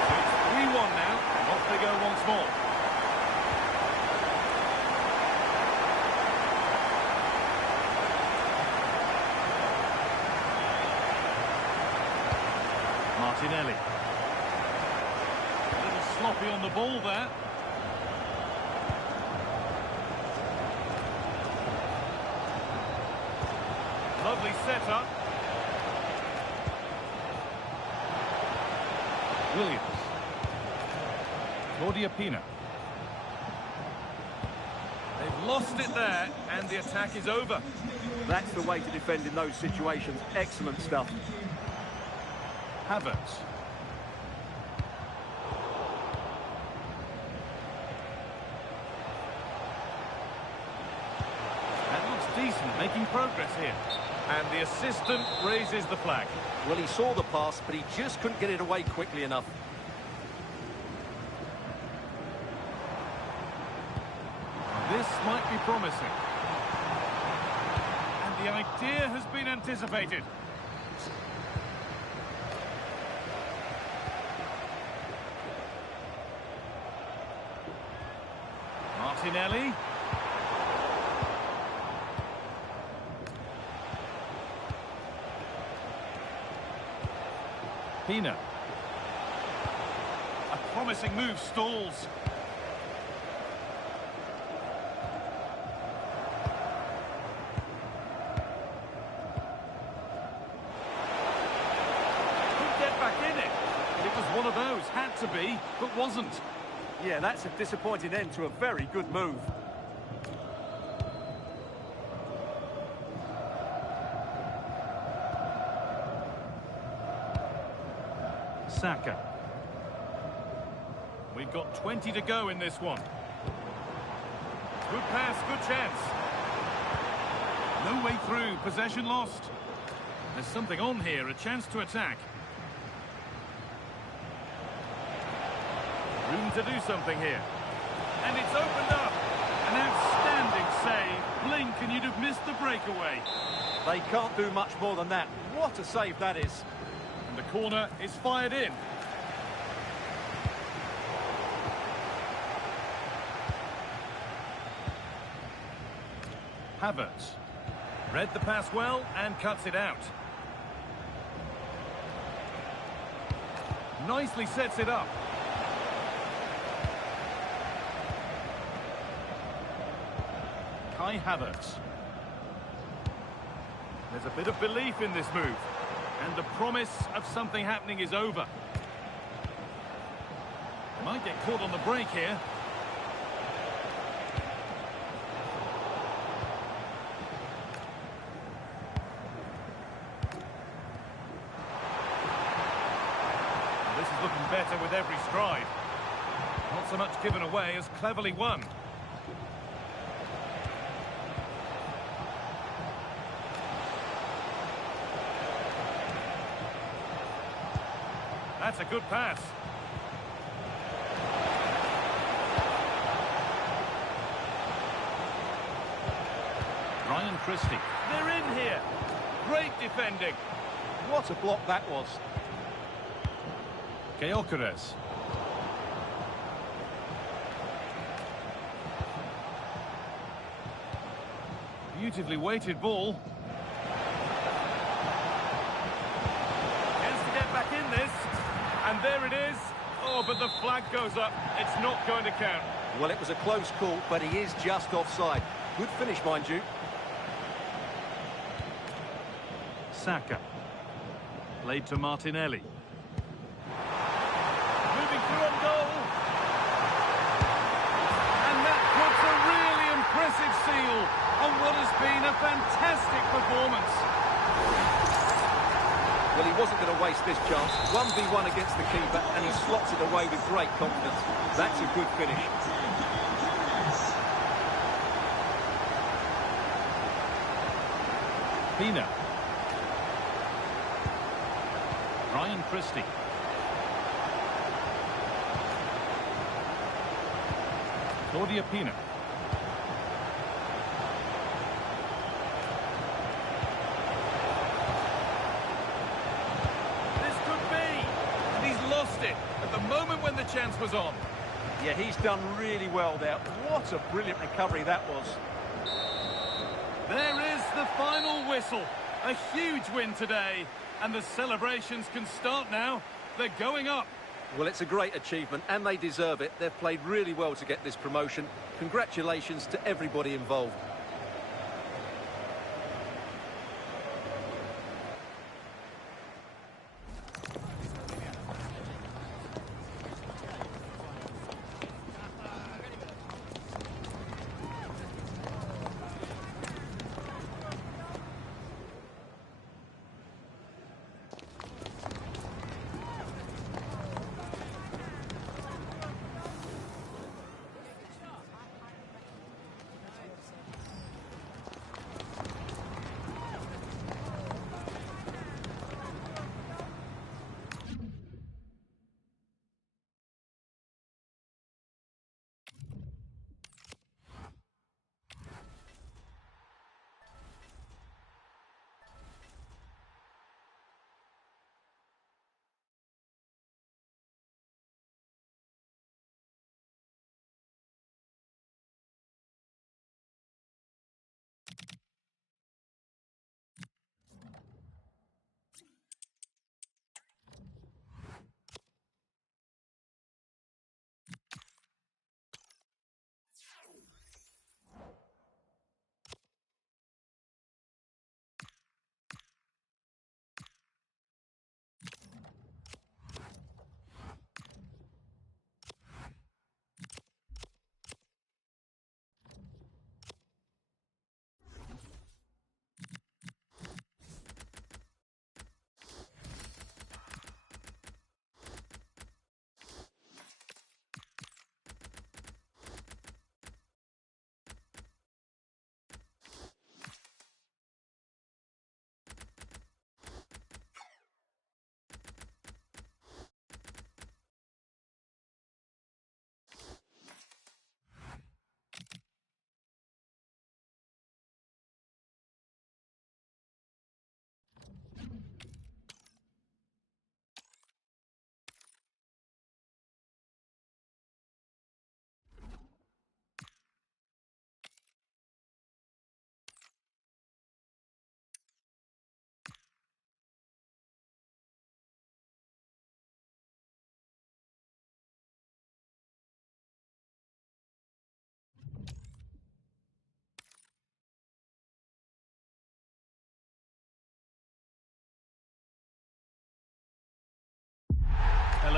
So it's 3-1 now, and off they go once more. Martinelli. A little sloppy on the ball there. Lovely setup. Williams. Claudia Pina. They've lost it there, and the attack is over. That's the way to defend in those situations. Excellent stuff. Havertz. That looks decent, making progress here. And the assistant raises the flag. Well, he saw the pass, but he just couldn't get it away quickly enough. This might be promising. And the idea has been anticipated. Martinelli. Pina. A promising move stalls. Could get back in it. It was one of those, had to be, but wasn't. Yeah, that's a disappointing end to a very good move. Saka. We've got 20 to go in this one. Good pass, good chance. No way through, possession lost. There's something on here, a chance to attack. Room to do something here. And it's opened up. An outstanding save. Blink and you'd have missed the breakaway. They can't do much more than that. What a save that is. And the corner is fired in. Havertz. Read the pass well and cuts it out. Nicely sets it up. Kai Havertz. There's a bit of belief in this move. And the promise of something happening is over. They might get caught on the break here. This is looking better with every stride. Not so much given away as cleverly won. That's a good pass. Ryan Christie. They're in here. Great defending. What a block that was. Gyökeres. Beautifully weighted ball. Chance to get back in this. And there it is. Oh, but the flag goes up. It's not going to count. Well, it was a close call, but he is just offside. Good finish, mind you. Saka. Played to Martinelli. Moving through on goal. And that puts a really impressive seal on what has been a fantastic performance. Well, he wasn't going to waste this chance. 1v1 against the keeper, and he slots it away with great confidence. That's a good finish. Pina. Ryan Christie. Claudia Pina. This could be. And he's lost it at the moment when the chance was on. Yeah, he's done really well there. What a brilliant recovery that was. There is the final whistle. A huge win today. And the celebrations can start now. They're going up. Well, it's a great achievement, and they deserve it. They've played really well to get this promotion. Congratulations to everybody involved.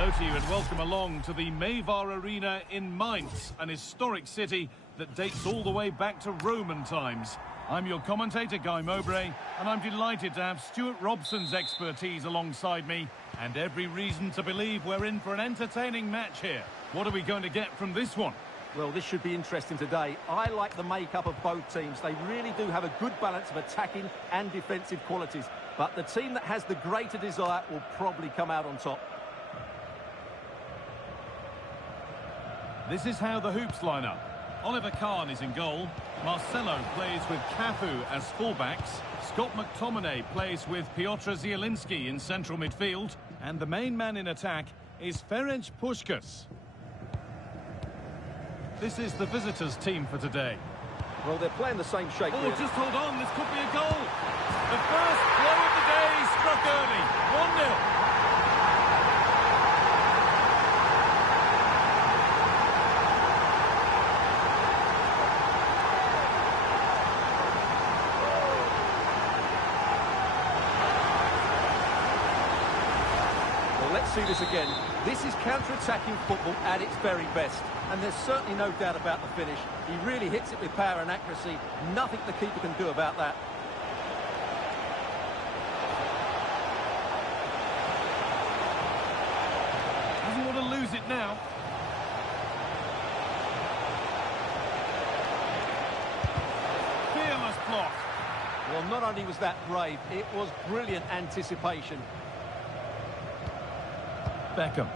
Hello to you and welcome along to the Mayvar Arena in Mainz, an historic city that dates all the way back to Roman times. I'm your commentator, Guy Mowbray, and I'm delighted to have Stuart Robson's expertise alongside me, and every reason to believe we're in for an entertaining match here. What are we going to get from this one? Well, this should be interesting today. I like the makeup of both teams. They really do have a good balance of attacking and defensive qualities. But the team that has the greater desire will probably come out on top. This is how the hoops line up. Oliver Kahn is in goal. Marcelo plays with Cafu as fullbacks. Scott McTominay plays with Piotr Zielinski in central midfield. And the main man in attack is Ferenc Puskás. This is the visitors' team for today. Well, they're playing the same shape. Oh, just hold on, this could be a goal. The first blow of the day struck early. 1-0. Let's see this again. This is counter-attacking football at its very best. And there's certainly no doubt about the finish. He really hits it with power and accuracy. Nothing the keeper can do about that. Doesn't want to lose it now. Fearless block. Well, not only was that brave, it was brilliant anticipation. Beckham.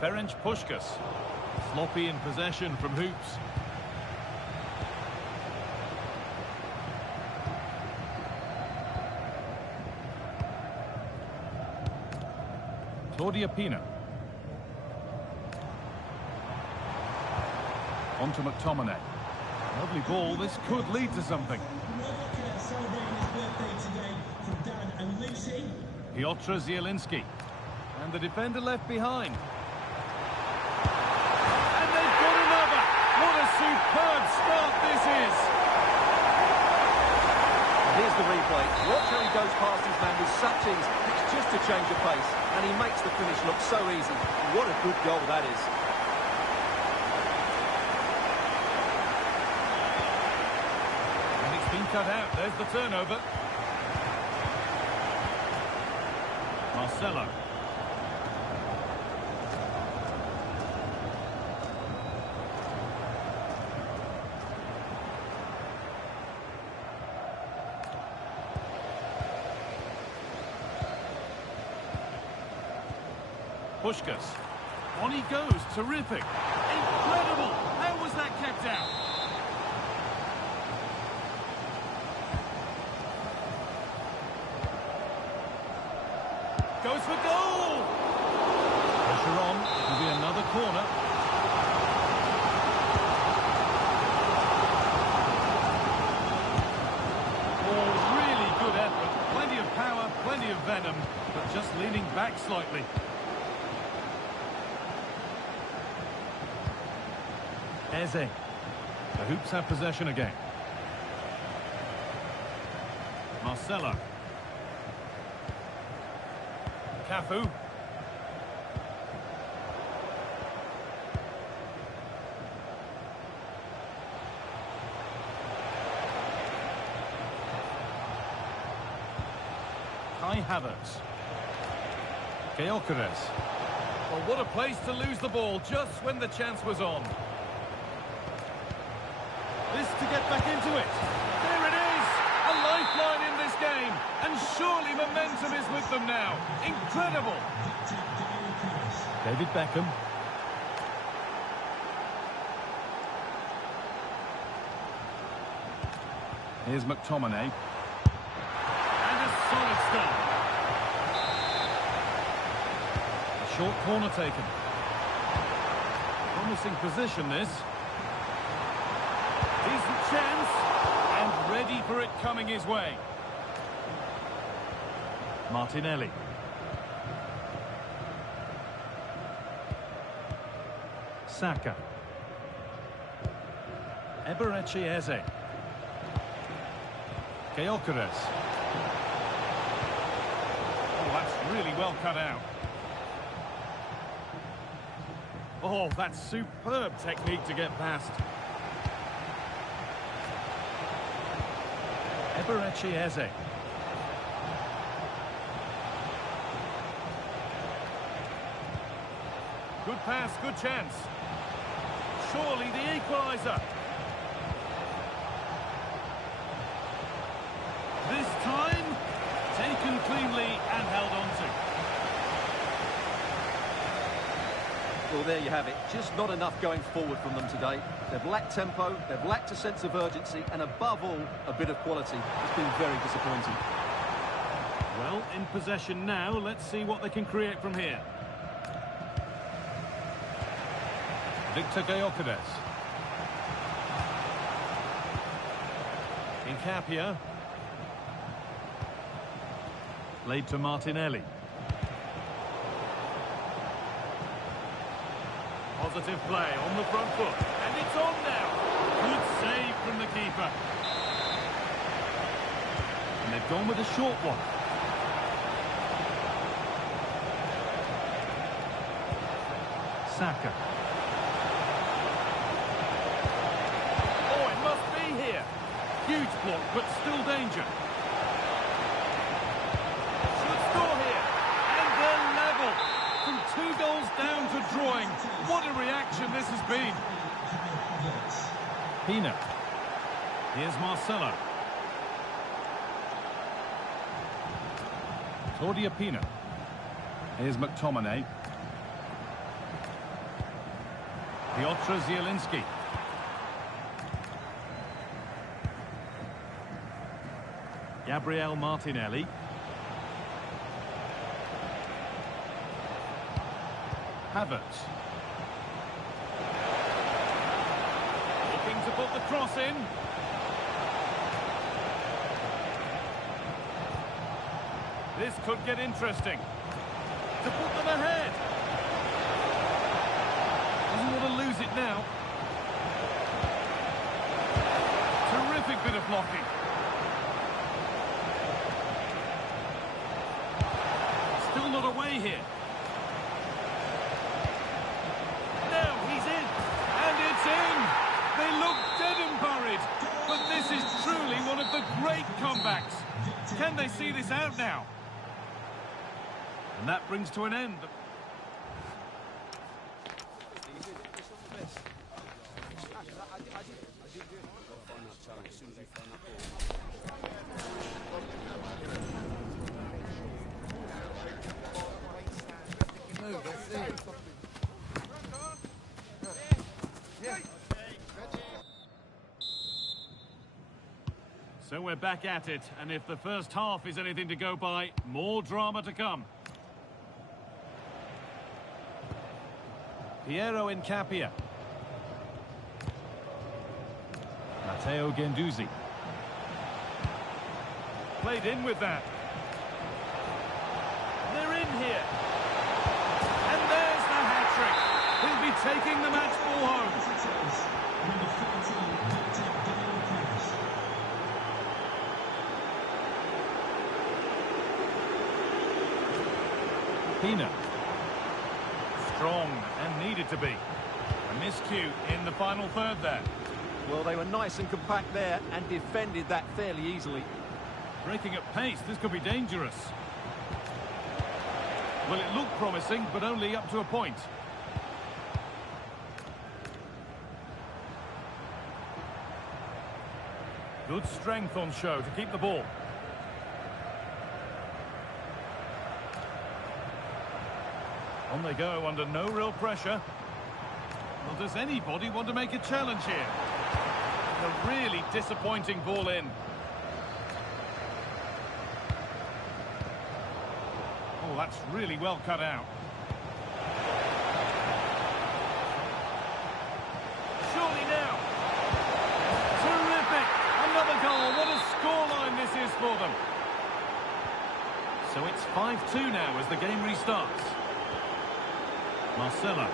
Ferenc Puskás. Sloppy in possession from hoops. Claudia Pina. On to McTominay. Lovely ball. This could lead to something. Piotr Zielinski. And the defender left behind. And they've got another! What a superb start this is! Here's the replay. Watch how he goes past his man with such ease. It's just a change of pace. And he makes the finish look so easy. What a good goal that is. And it's been cut out. There's the turnover. Marcelo. Puskás. On he goes. Terrific. Incredible. How was that kept out? Goes for goal! Pressure on. It'll be another corner. Oh, really good effort. Plenty of power, plenty of venom, but just leaning back slightly. Eze. The hoops have possession again. Marcelo. Cafu. Kai Havertz. Gyökeres. Well, what a place to lose the ball just when the chance was on. This to get back into it. There it is! A lifeline in this game. And surely momentum is with them now. Incredible! David Beckham. Here's McTominay. And a solid start. A short corner taken. Promising position, this. Decent chance. And ready for it coming his way. Martinelli. Saka. Eberechi Eze. Gyökeres. That's really well cut out. Oh, that's superb technique to get past. Eberechi Eze. Good pass, good chance. Surely the equaliser. This time, taken cleanly and held on to. Well, there you have it. Just not enough going forward from them today. They've lacked tempo, they've lacked a sense of urgency, and above all, a bit of quality. It's been very disappointing. Well, in possession now. Let's see what they can create from here. Victor Gyökeres. Incapia. Played to Martinelli. Positive play on the front foot. And it's on now. Good save from the keeper. And they've gone with a short one. Saka. Oh, it must be here. Huge block, but still danger. Should score here. And they're level. From 2 goals down to drawing. What a reaction this has been. Pina. Here's Marcelo. Claudia Pina. Here's McTominay. Piotr Zielinski. Gabriel Martinelli. Havertz. Looking to put the cross in. This could get interesting. To put them ahead. Doesn't want to lose it now. Terrific bit of blocking. Still not away here. Now he's in. And it's in. They look dead and buried. But this is truly one of the great comebacks. Can they see this out now? And that brings to an end. So we're back at it, and if the first half is anything to go by, more drama to come. Piero Incapia. Matteo Guendouzi. Played in with that. They're in here. And there's the hat-trick. He'll be taking the match ball home. Pina. Strong and needed to be. A miscue in the final third there. Well, they were nice and compact there and defended that fairly easily. Breaking at pace, this could be dangerous. Well, it looked promising, but only up to a point. Good strength on show to keep the ball. On they go under no real pressure. Well, does anybody want to make a challenge here? A really disappointing ball in. Oh, that's really well cut out. Surely now. Terrific. Another goal. What a scoreline this is for them. So it's 5-2 now as the game restarts. Marcelo.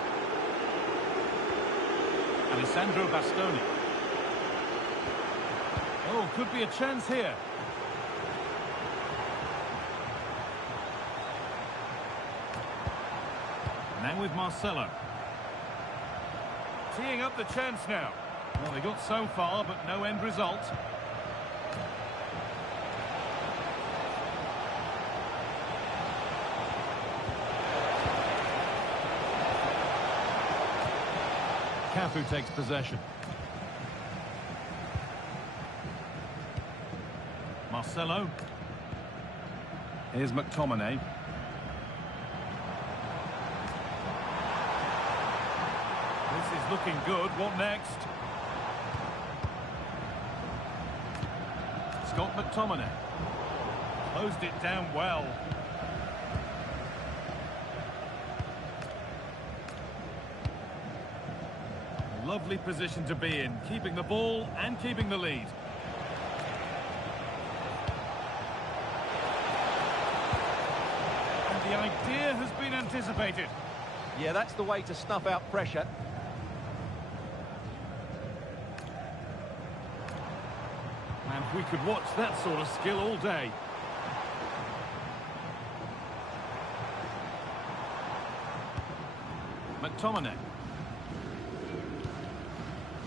Alessandro Bastoni. Oh, could be a chance here. Now with Marcelo. Teeing up the chance now. Well, they got so far, but no end result. Cafu takes possession. Marcelo. Here's McTominay. This is looking good. What next? Scott McTominay. Closed it down well. Lovely position to be in, keeping the ball and keeping the lead. And the idea has been anticipated. Yeah, that's the way to snuff out pressure. And we could watch that sort of skill all day. McTominay.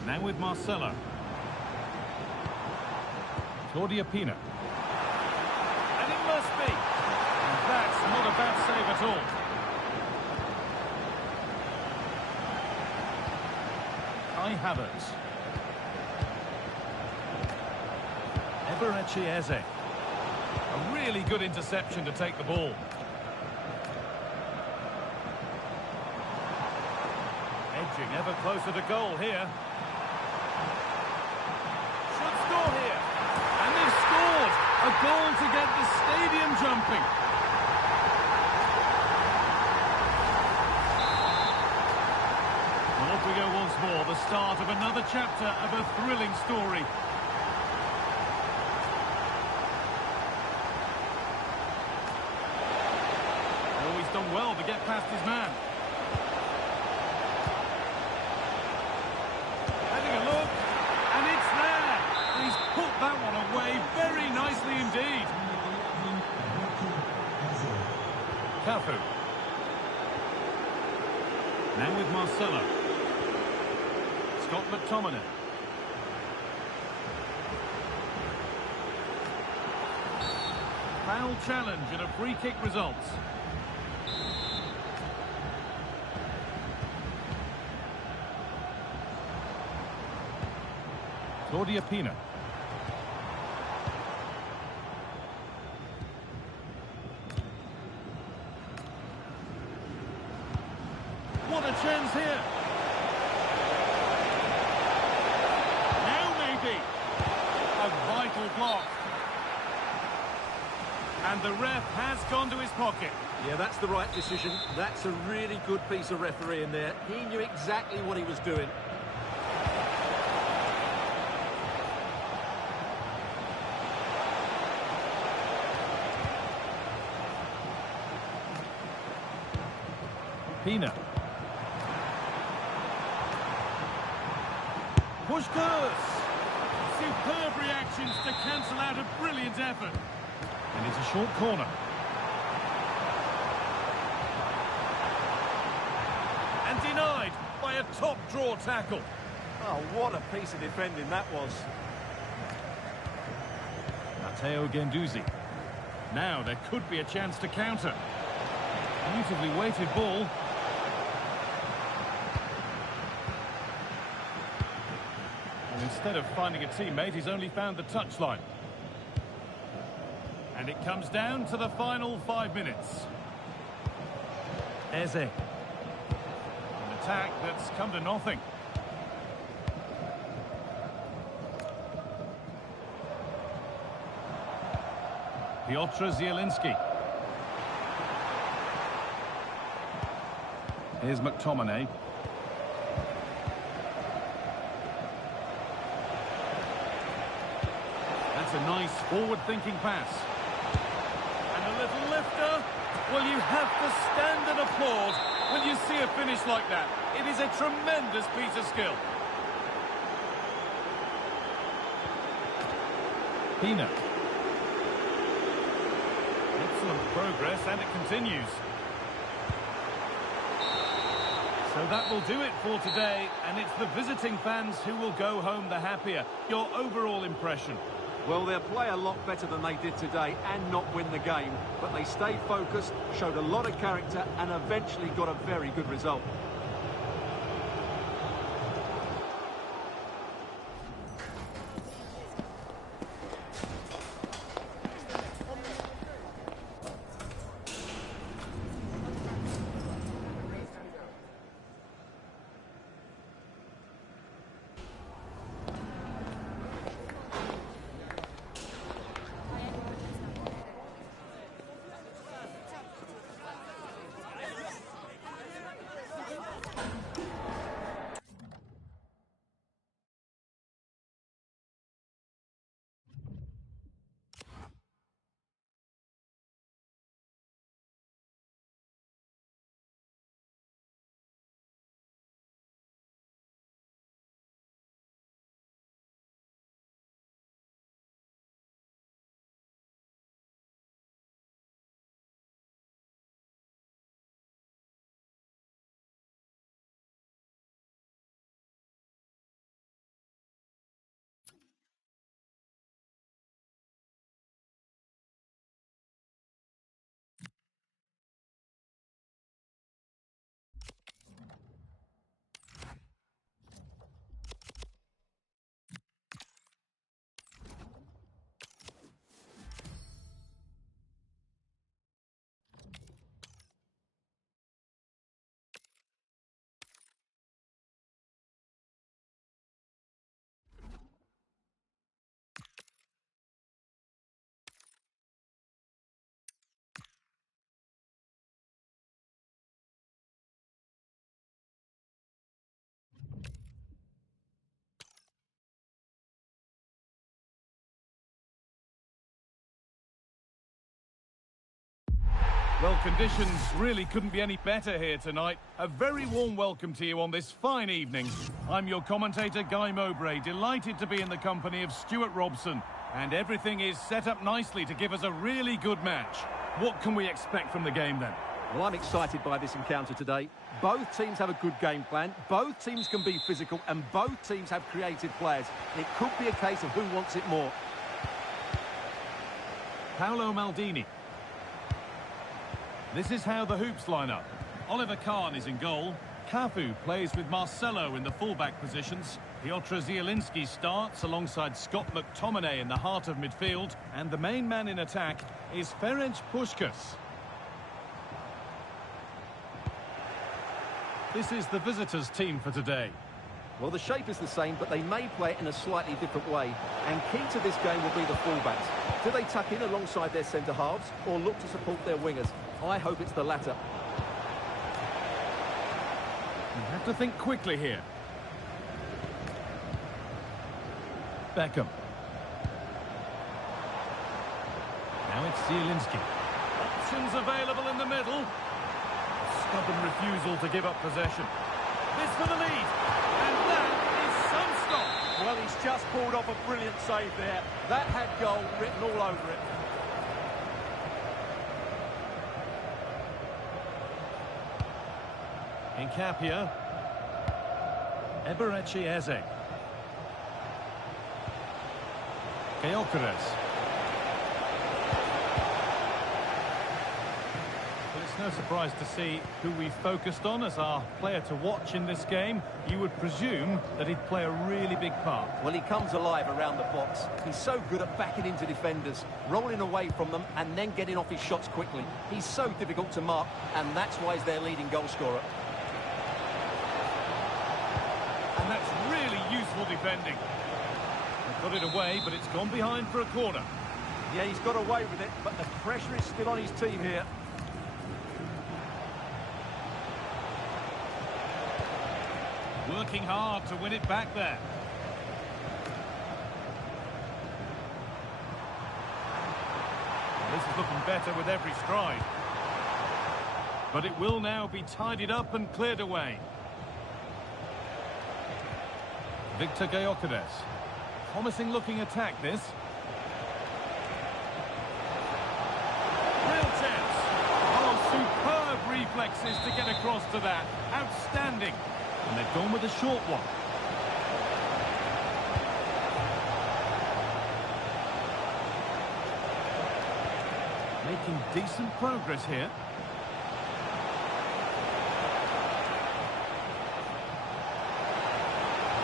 Now with Marcelo. Claudia Pina. And it must be. And that's not a bad save at all. Kai Havertz. Eberechi Eze. A really good interception to take the ball. Edging ever closer to goal here. Should score here. And they've scored. A goal to get the stadium jumping. Well, off we go once more. The start of another chapter of a thrilling story. Oh, he's done well to get past his man. Having a look, and it's there. He's put that one away very nicely indeed. Cafu. Now with Marcelo. Scott McTominay. Foul challenge and a free kick results. Claudia Pina. What a chance here. Now maybe. A vital block. And the ref has gone to his pocket. Yeah, that's the right decision. That's a really good piece of refereeing there. He knew exactly what he was doing. Pina. Pushkas! Superb reactions to cancel out a brilliant effort. And it's a short corner. And denied by a top draw tackle. Oh, what a piece of defending that was. Matteo Guendouzi. Now there could be a chance to counter. Beautifully weighted ball. And instead of finding a teammate, he's only found the touchline. And it comes down to the final 5 minutes. Eze. An attack that's come to nothing. Piotr Zielinski. Here's McTominay. That's a nice forward-thinking pass. And a little lifter. Well, you have to stand and applaud when you see a finish like that. It is a tremendous piece of skill. Pina. Excellent progress, and it continues. So that will do it for today, and it's the visiting fans who will go home the happier. Your overall impression? Well, they'll play a lot better than they did today and not win the game. But they stayed focused, showed a lot of character and eventually got a very good result. Well, conditions really couldn't be any better here tonight. A very warm welcome to you on this fine evening. I'm your commentator, Guy Mowbray, delighted to be in the company of Stuart Robson. And everything is set up nicely to give us a really good match. What can we expect from the game then? Well, I'm excited by this encounter today. Both teams have a good game plan, both teams can be physical, and both teams have creative players. It could be a case of who wants it more. Paolo Maldini. This is how the hoops line up. Oliver Kahn is in goal. Cafu plays with Marcelo in the fullback positions. Piotr Zielinski starts alongside Scott McTominay in the heart of midfield. And the main man in attack is Ferenc Puskás. This is the visitors' team for today. Well, the shape is the same, but they may play it in a slightly different way. And key to this game will be the fullbacks. Do they tuck in alongside their centre-halves or look to support their wingers? I hope it's the latter. You have to think quickly here. Beckham. Now it's Zielinski. Options available in the middle. Stubborn refusal to give up possession. This for the lead. And that is some stop. Well, he's just pulled off a brilliant save there. That had goal written all over it. Incapia. Eberechi Eze. Gyökeres. Well, it's no surprise to see who we focused on as our player to watch in this game. You would presume that he'd play a really big part. Well, he comes alive around the box. He's so good at backing into defenders, rolling away from them and then getting off his shots quickly. He's so difficult to mark, and that's why he's their leading goal scorer. And that's really useful defending. They got it away, but it's gone behind for a corner. Yeah, he's got away with it, but the pressure is still on his team here. Working hard to win it back there. This is looking better with every stride. But it will now be tidied up and cleared away. Victor Gyökeres. Promising looking attack, this. Real chance. Oh, superb reflexes to get a cross to that. Outstanding. And they've gone with a short one. Making decent progress here.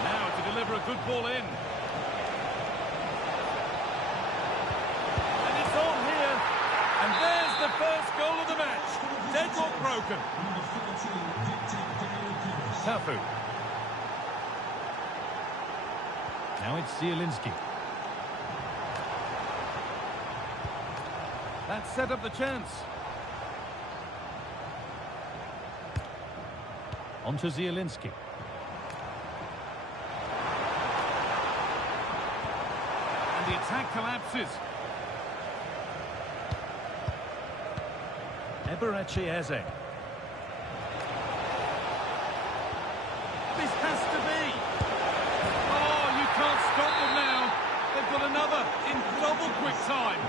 Now to deliver a good ball in. And it's on here. And there's the first goal of the match. Deadlock broken. Tafu. Now it's Zielinski. That set up the chance. On to Zielinski. And the attack collapses. Eberechi Eze. This has to be. Oh, you can't stop them now. They've got another in double quick time.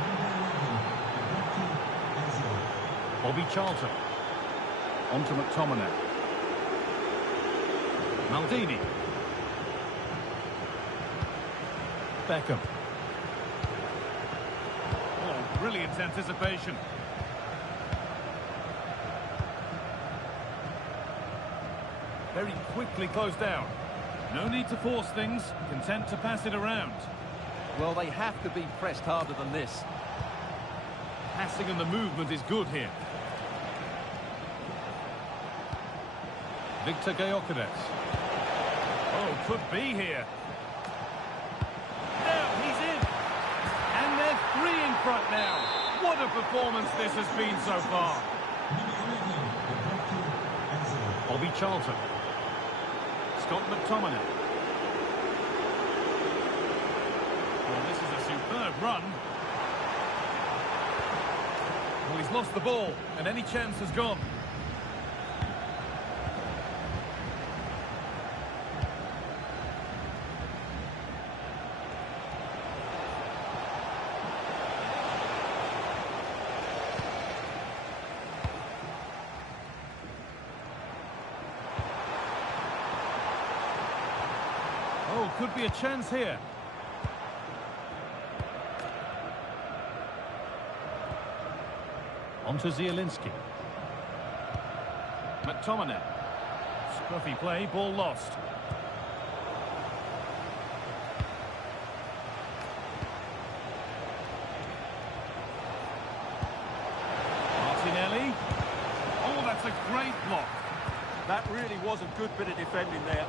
Bobby Charlton. On to McTominay. Maldini. Beckham. Oh, brilliant anticipation. Very quickly closed down. No need to force things. Content to pass it around. Well, they have to be pressed harder than this. Passing and the movement is good here. Victor Gyökeres. Oh, could be here. Now he's in. And they're 3 in front now. What a performance this has been so far. Bobby Charlton. Scott McTominay. Well, this is a superb run. Well, he's lost the ball, and any chance has gone. Oh, could be a chance here. On to Zielinski. McTominay. Scruffy play, ball lost. Martinelli. Oh, that's a great block. That really was a good bit of defending there.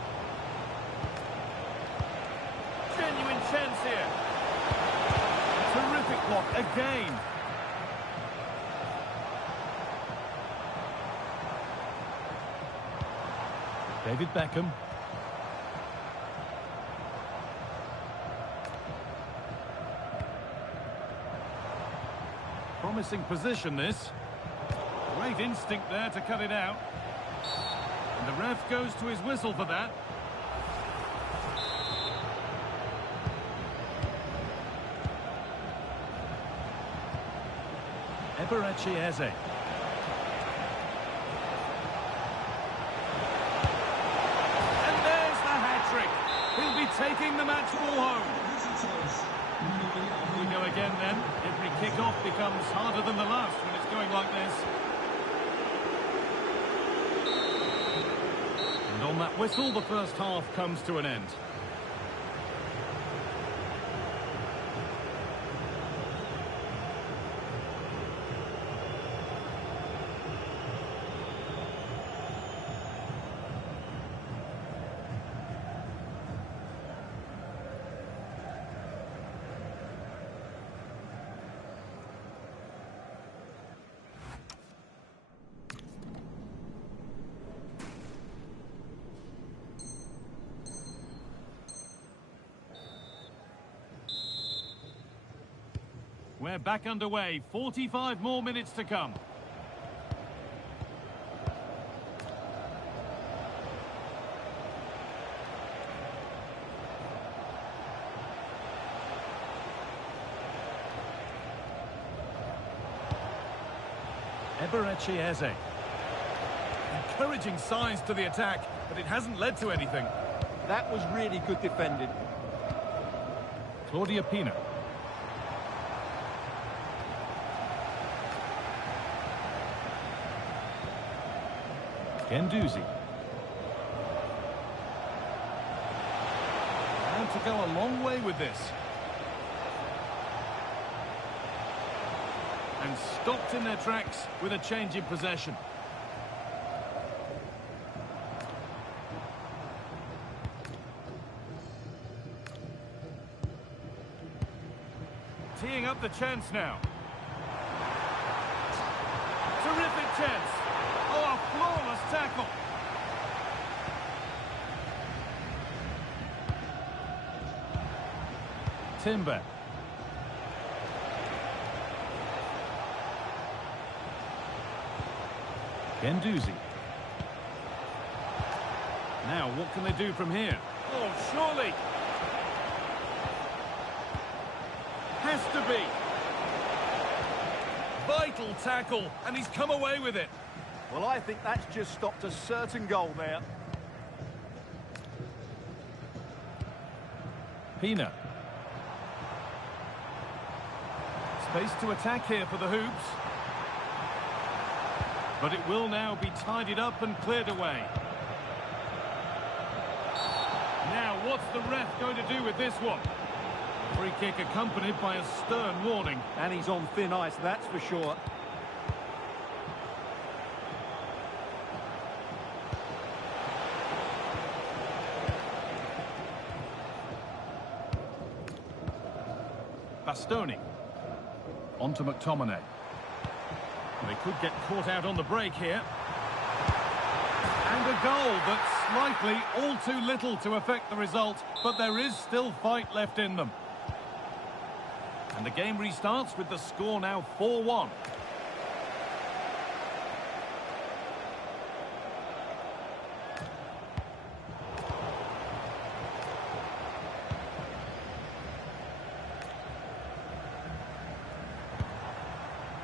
Genuine chance here. Terrific block again. David Beckham. Promising position, this. Great instinct there to cut it out. And the ref goes to his whistle for that. Eberechi Eze. He'll be taking the match ball home. We go again then. Every kick-off becomes harder than the last when it's going like this. And on that whistle, the first half comes to an end. We're back underway. 45 more minutes to come. Eberechi Eze. Encouraging signs to the attack, but it hasn't led to anything. That was really good defending. Claudia Pina. Gendouzi. And to go a long way with this. And stopped in their tracks with a change in possession. Teeing up the chance now. Terrific chance. Oh, a flawless tackle. Timber. Gendouzi. Now, what can they do from here? Oh, surely. Has to be. Vital tackle, and he's come away with it. Well, I think that's just stopped a certain goal there. Pina. Space to attack here for the Hoops. But it will now be tidied up and cleared away. Now, what's the ref going to do with this one? Free kick accompanied by a stern warning. And he's on thin ice, that's for sure. Bastoni. On to McTominay. They could get caught out on the break here. And a goal that's likely all too little to affect the result, but there is still fight left in them. And the game restarts with the score now 4-1.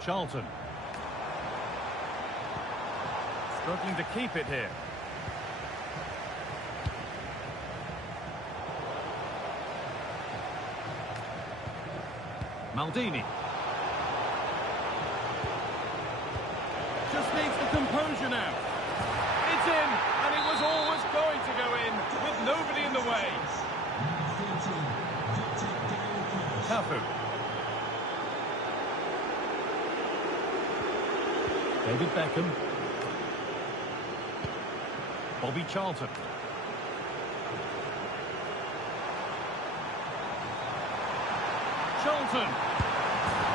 Charlton. Struggling to keep it here. Maldini. Just needs the composure now. It's in, and it was always going to go in, with nobody in the way. Cafu. David Beckham. Bobby Charlton. Charlton.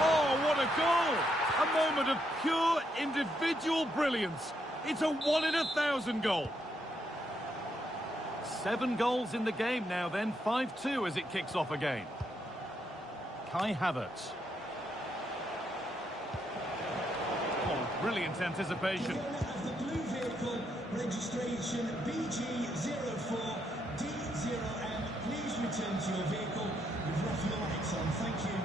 Oh, what a goal! A moment of pure individual brilliance. It's a 1 in 1,000 goal. 7 goals in the game now then, 5-2 as it kicks off again. Kai Havertz. Oh, brilliant anticipation. The blue vehicle, registration BG04D0M. Please return to your vehicle with rough lights on. Thank you.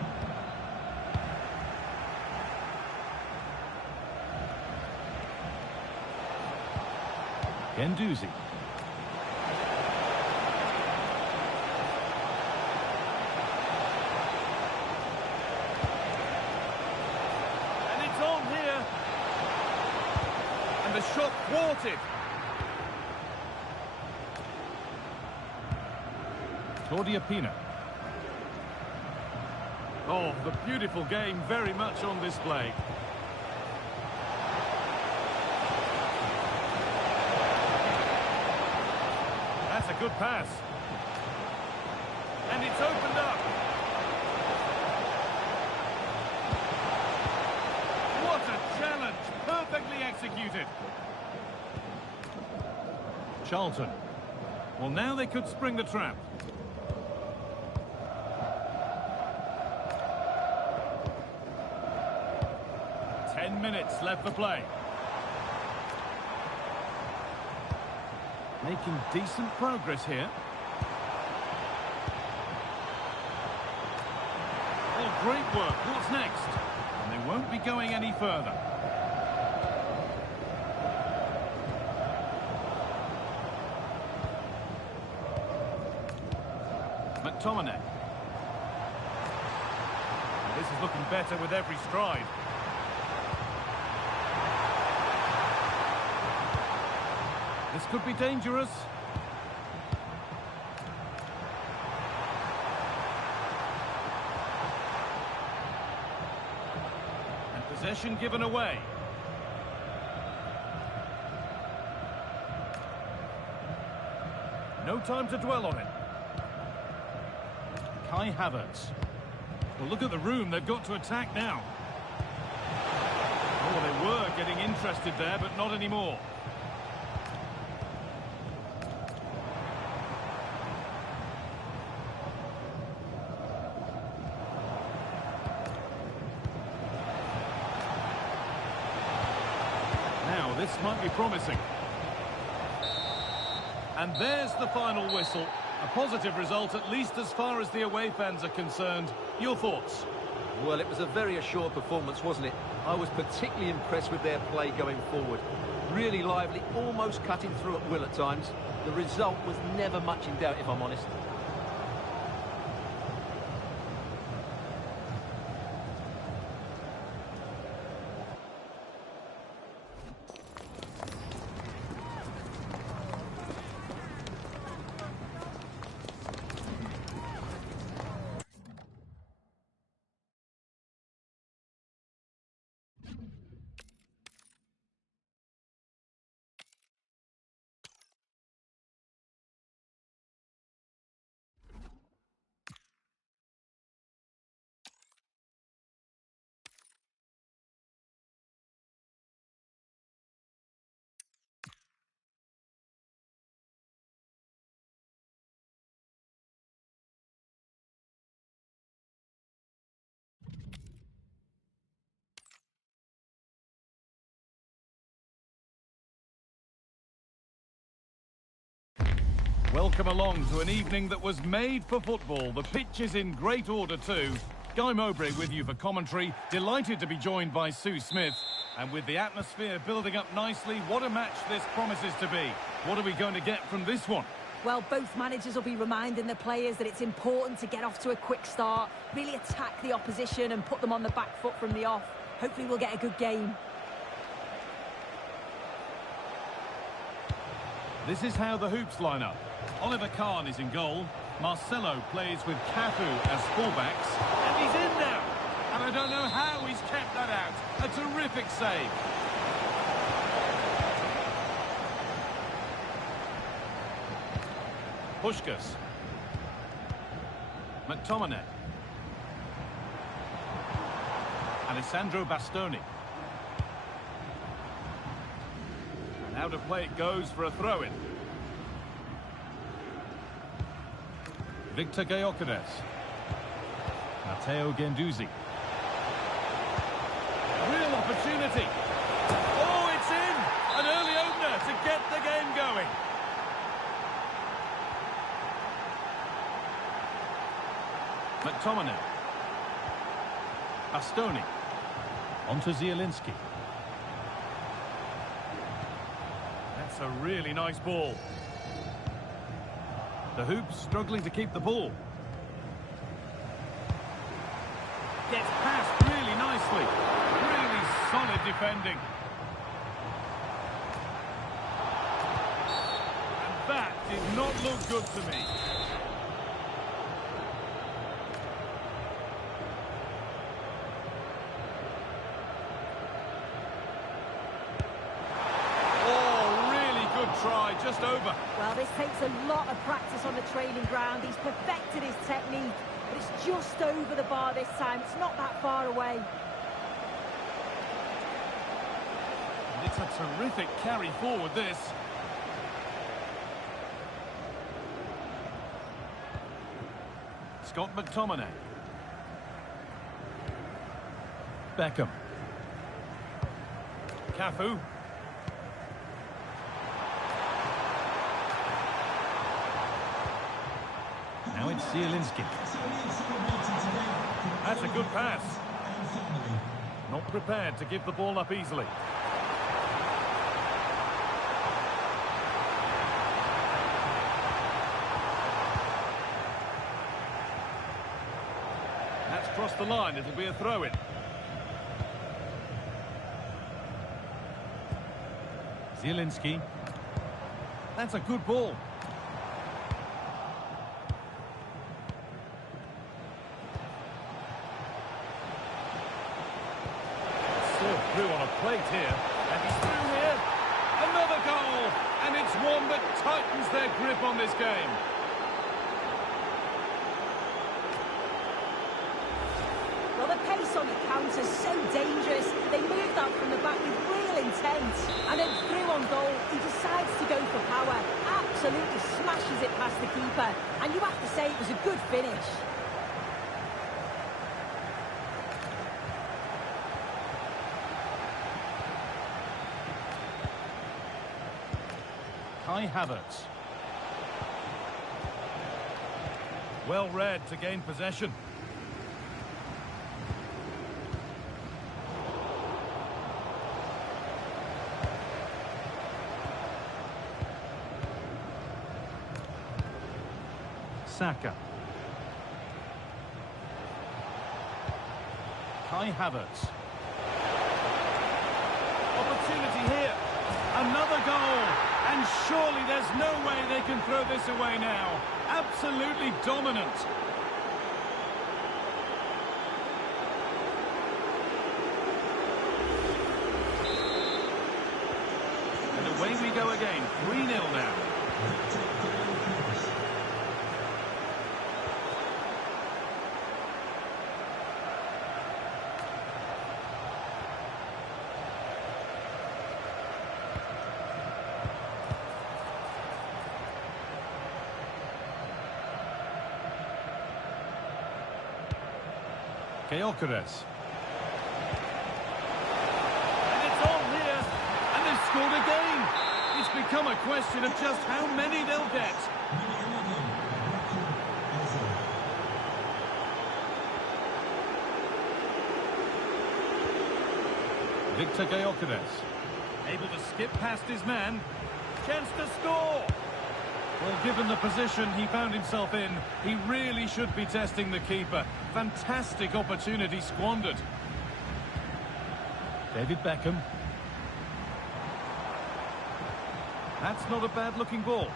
Gendouzi. And it's on here. And the shot thwarted. Claudia Pina. Oh, the beautiful game very much on display. That's a good pass. And it's opened up. What a challenge. Perfectly executed. Charlton. Well, now they could spring the trap. Minutes left for play. Making decent progress here. Oh, great work. What's next? And they won't be going any further. McTominay. This is looking better with every stride. This could be dangerous. And possession given away. No time to dwell on it. Kai Havertz. Well, look at the room they've got to attack now. Oh, they were getting interested there, but not anymore. Now, this might be promising. And there's the final whistle. A positive result, at least as far as the away fans are concerned. Your thoughts? Well, it was a very assured performance, wasn't it? I was particularly impressed with their play going forward. Really lively, almost cutting through at will at times. The result was never much in doubt, if I'm honest. Welcome along to an evening that was made for football. The pitch is in great order too. Guy Mowbray with you for commentary. Delighted to be joined by Sue Smith. And with the atmosphere building up nicely, what a match this promises to be. What are we going to get from this one? Well, both managers will be reminding the players that it's important to get off to a quick start, really attack the opposition and put them on the back foot from the off. Hopefully we'll get a good game. This is how the hoops line up. Oliver Kahn is in goal. Marcelo plays with Cafu as fullbacks. And he's in now! And I don't know how he's kept that out. A terrific save. Puskás. McTominay. Alessandro Bastoni. And out of play it goes for a throw-in. Victor Gyökeres. Matteo Guendouzi. Real opportunity. Oh, it's in! An early opener to get the game going. McTominay. Bastoni. On to Zielinski. That's a really nice ball. The hoops struggling to keep the ball. Gets past really nicely. Really solid defending. And that did not look good to me. Try, just over. Well, this takes a lot of practice on the training ground. He's perfected his technique, but it's just over the bar this time. It's not that far away. And it's a terrific carry forward, this. Scott McTominay. Beckham. Cafu. Now it's Zielinski. That's a good pass. Not prepared to give the ball up easily. across the line. It'll be a throw-in. Zielinski. That's a good ball. Still through on a plate here. And he's through here. Another goal. And it's one that tightens their grip on this game. Well, the pace on the counter's so dangerous. They moved out from the back with real intent. And then through on goal, he decides to go for power. Absolutely smashes it past the keeper. And you have to say it was a good finish. Kai Havertz. Well read to gain possession. Saka. Kai Havertz. Opportunity here. Another goal. And surely there's no way they can throw this away now. Absolutely dominant. And away we go again. 3-0 now. Gyökeres. And it's on here. And they've scored again. It's become a question of just how many they'll get. Victor Gyökeres. Able to skip past his man. Chance to score. Well, given the position he found himself in, he really should be testing the keeper. Fantastic opportunity squandered. David Beckham. That's not a bad-looking ball.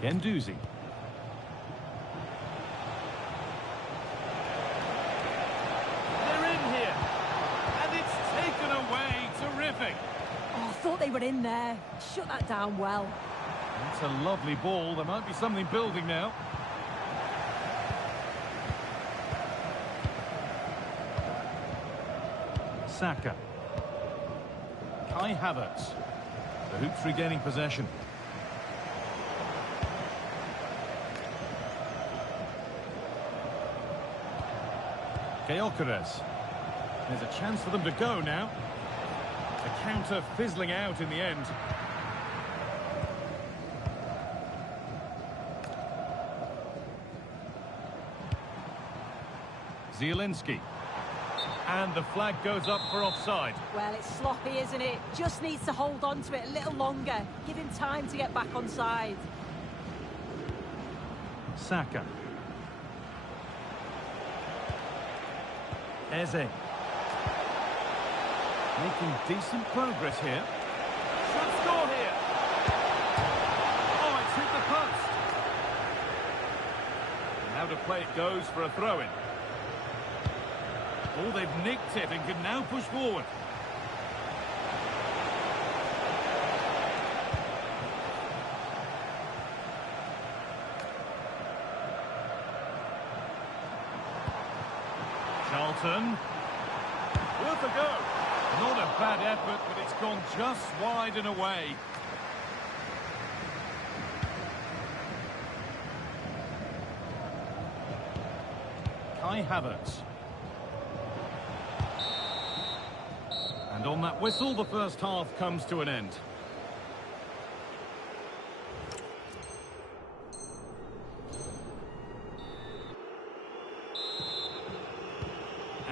Guendouzi. Oh, I thought they were in there. Shut that down well. That's a lovely ball. There might be something building now. Saka. Kai Havertz. The Hoops regaining possession. Gyökeres. There's a chance for them to go now. The counter fizzling out in the end. Zielinski. And the flag goes up for offside. Well, it's sloppy, isn't it? Just needs to hold on to it a little longer. Give him time to get back on side. Saka. Eze. Making decent progress here. Should score here. Oh, it's hit the post. And now to play it goes for a throw-in. Oh, they've nicked it and can now push forward. Charlton. Worth a go. Not a bad effort, but it's gone just wide and away. Kai Havertz. And on that whistle, the first half comes to an end.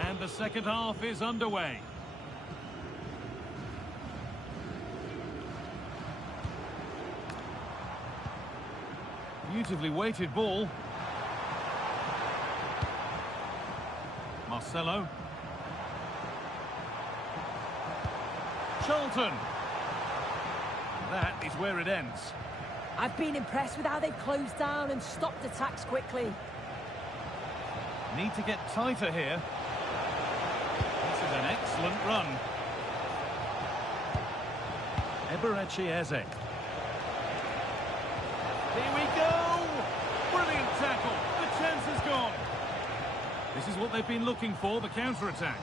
And the second half is underway. Beautifully weighted ball. Marcelo. Charlton. That is where it ends. I've been impressed with how they've closed down and stopped attacks quickly. Need to get tighter here. This is an excellent run. Eberechi. Here we go! Brilliant tackle. The chance is gone. This is what they've been looking for, the counter-attack.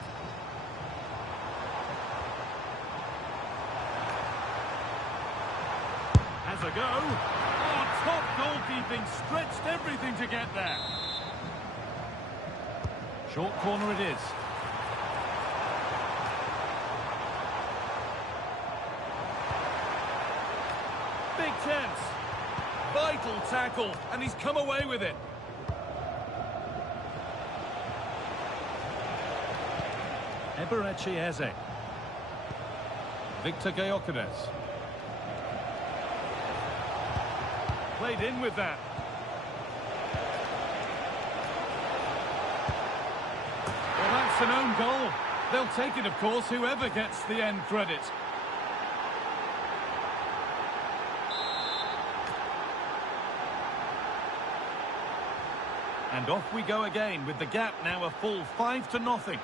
Has a go. Oh, top goalkeeping. Stretched everything to get there. Short corner it is. Big chance. Vital tackle, and he's come away with it. Eberechi. Victor Gyökeres. Played in with that. Well, that's an own goal. They'll take it, of course, whoever gets the end credit. And off we go again, with the gap now a full 5-0.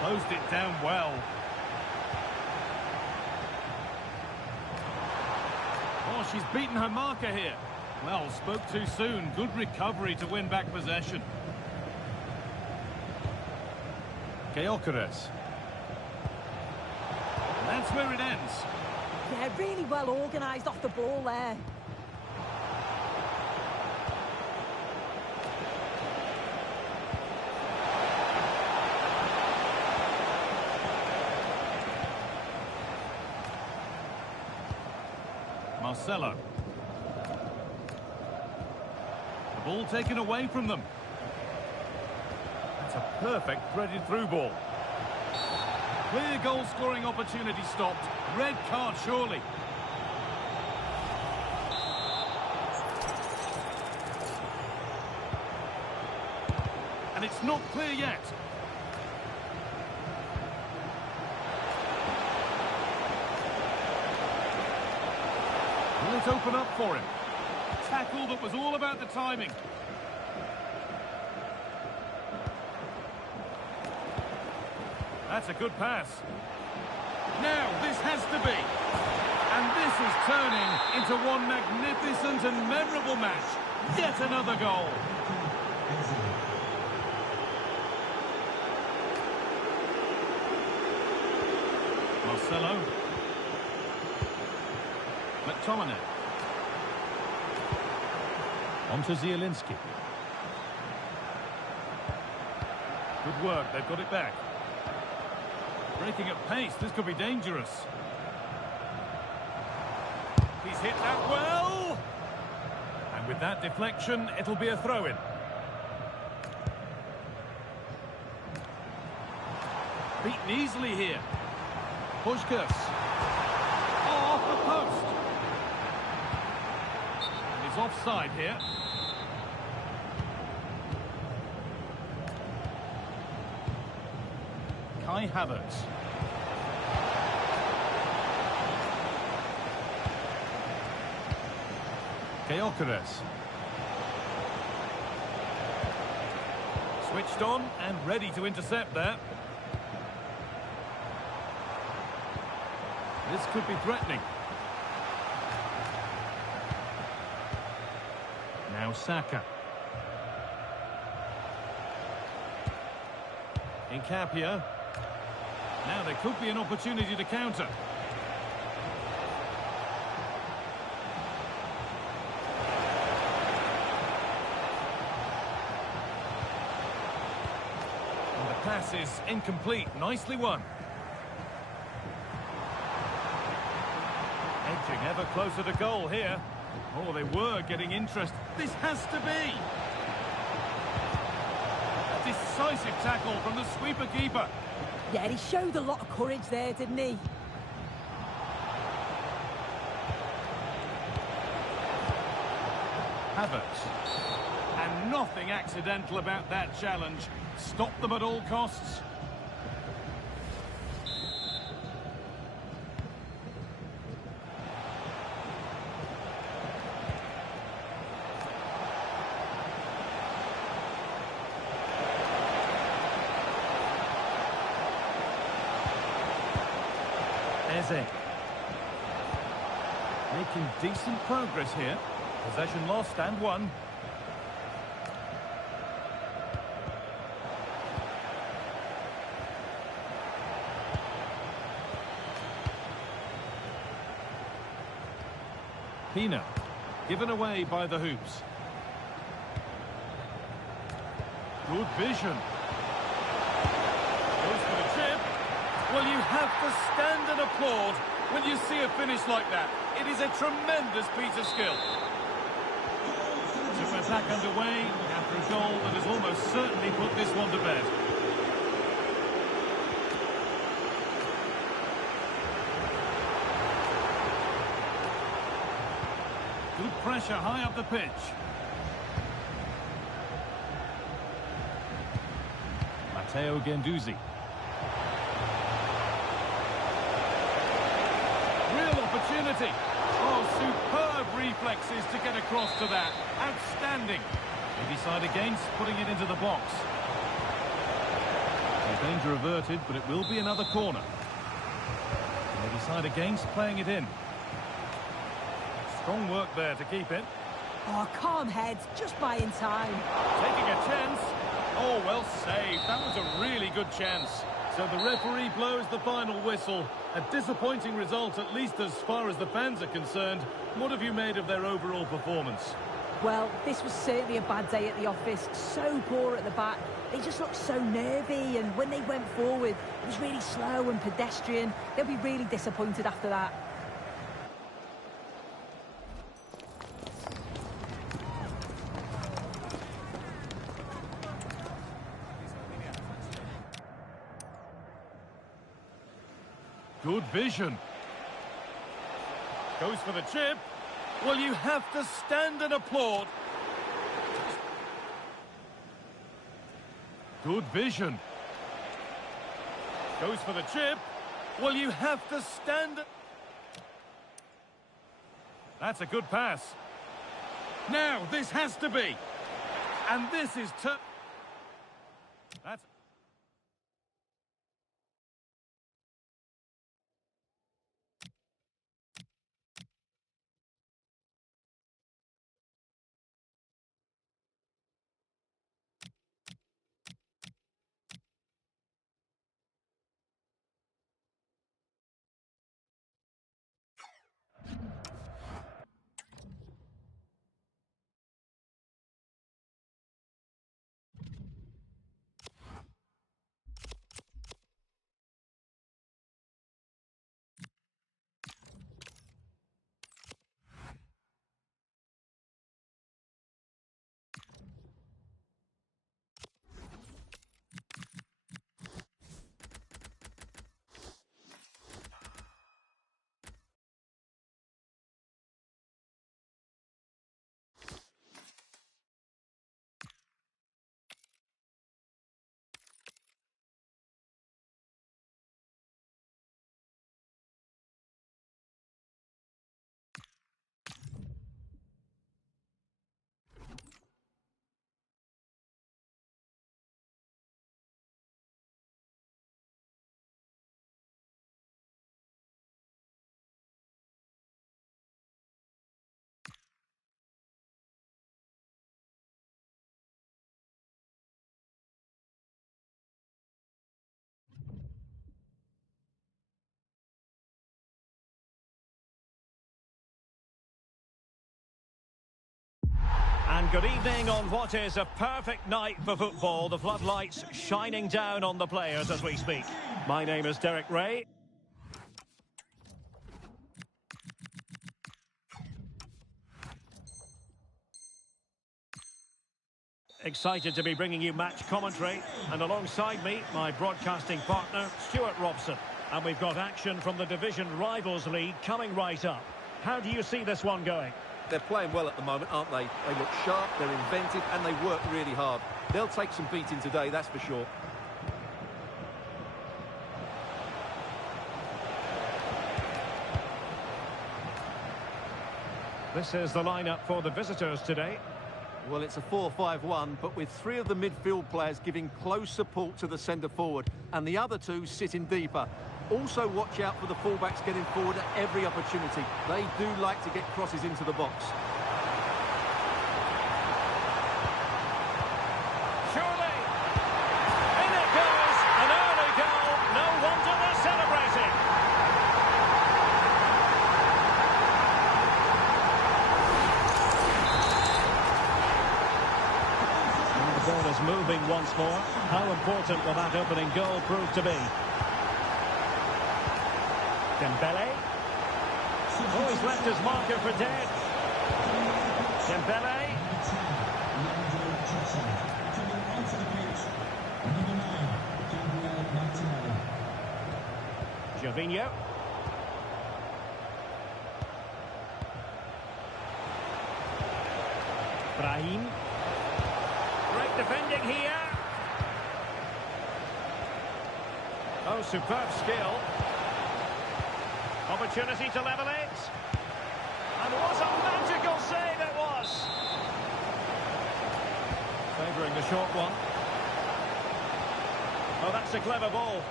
Closed it down well. Oh, she's beaten her marker here. Well, spoke too soon. Good recovery to win back possession. Gyökeres. And that's where it ends. Yeah, really well organised off the ball there. Marcelo. The ball taken away from them. That's a perfect threaded through ball. Clear goal-scoring opportunity stopped. Red card, surely. And it's not clear yet. Will it open up for him? Tackle that was all about the timing. That's a good pass. Now, this has to be. And this is turning into one magnificent and memorable match. Yet another goal. Marcelo. McTominay. On to Zielinski. Good work, they've got it back. Breaking at pace, this could be dangerous. He's hit that well! And with that deflection, it'll be a throw-in. Beaten easily here. Puskás. Oh, off the post. And he's offside here. Kai Havertz. Gyökeres. Switched on and ready to intercept there. This could be threatening. Now Saka. Nkapia. Now there could be an opportunity to counter. And the pass is incomplete. Nicely won. Edging ever closer to goal here. Oh, they were getting interest. This has to be. A decisive tackle from the sweeper keeper. Yeah, he showed a lot of courage there, didn't he? Havertz. And nothing accidental about that challenge. Stop them at all costs. Eze. Making decent progress here. Possession lost and won. Pina, given away by the hoops. Good vision. Goes for the chip. Well, you have to stand and applaud when you see a finish like that. It is a tremendous piece of skill. Super attack underway after a goal that has almost certainly put this one to bed. Good pressure high up the pitch. Matteo Guendouzi. Real opportunity. Oh, superb reflexes to get across to that. Outstanding. Maybe side against, putting it into the box. The danger averted, but it will be another corner. Maybe side against, playing it in. Strong work there to keep it. Oh, calm heads, just buying time. Taking a chance. Oh, well saved. That was a really good chance. So the referee blows the final whistle. A disappointing result, at least as far as the fans are concerned. What have you made of their overall performance? Well, this was certainly a bad day at the office. So poor at the back. They just looked so nervy, and when they went forward, it was really slow and pedestrian. They'll be really disappointed after that. Good vision. Goes for the chip. Well, you have to stand and applaud. Good vision. Goes for the chip. Well, you have to stand. That's a good pass. Now, this has to be. And this is... That's... And good evening on what is a perfect night for football. The floodlights shining down on the players as we speak. My name is Derek Ray. Excited to be bringing you match commentary. And alongside me, my broadcasting partner, Stuart Robson. And we've got action from the Division Rivals League coming right up. How do you see this one going? They're playing well at the moment, aren't they? They look sharp, they're inventive, and they work really hard. They'll take some beating today, that's for sure. This is the lineup for the visitors today. Well, it's a 4-5-1, but with three of the midfield players giving close support to the centre forward, and the other two sitting deeper. Also watch out for the fullbacks getting forward at every opportunity. They do like to get crosses into the box. Surely! In it goes! An early goal! No wonder they're celebrating! And the ball is moving once more. How important will that opening goal prove to be? Dembele. Oh, he's left his marker for dead. Dembele. Gervinho. Brahim. Great defending here. Oh, superb skill. Opportunity to level it. And what a magical save it was. Favouring the short one. Oh, that's a clever ball.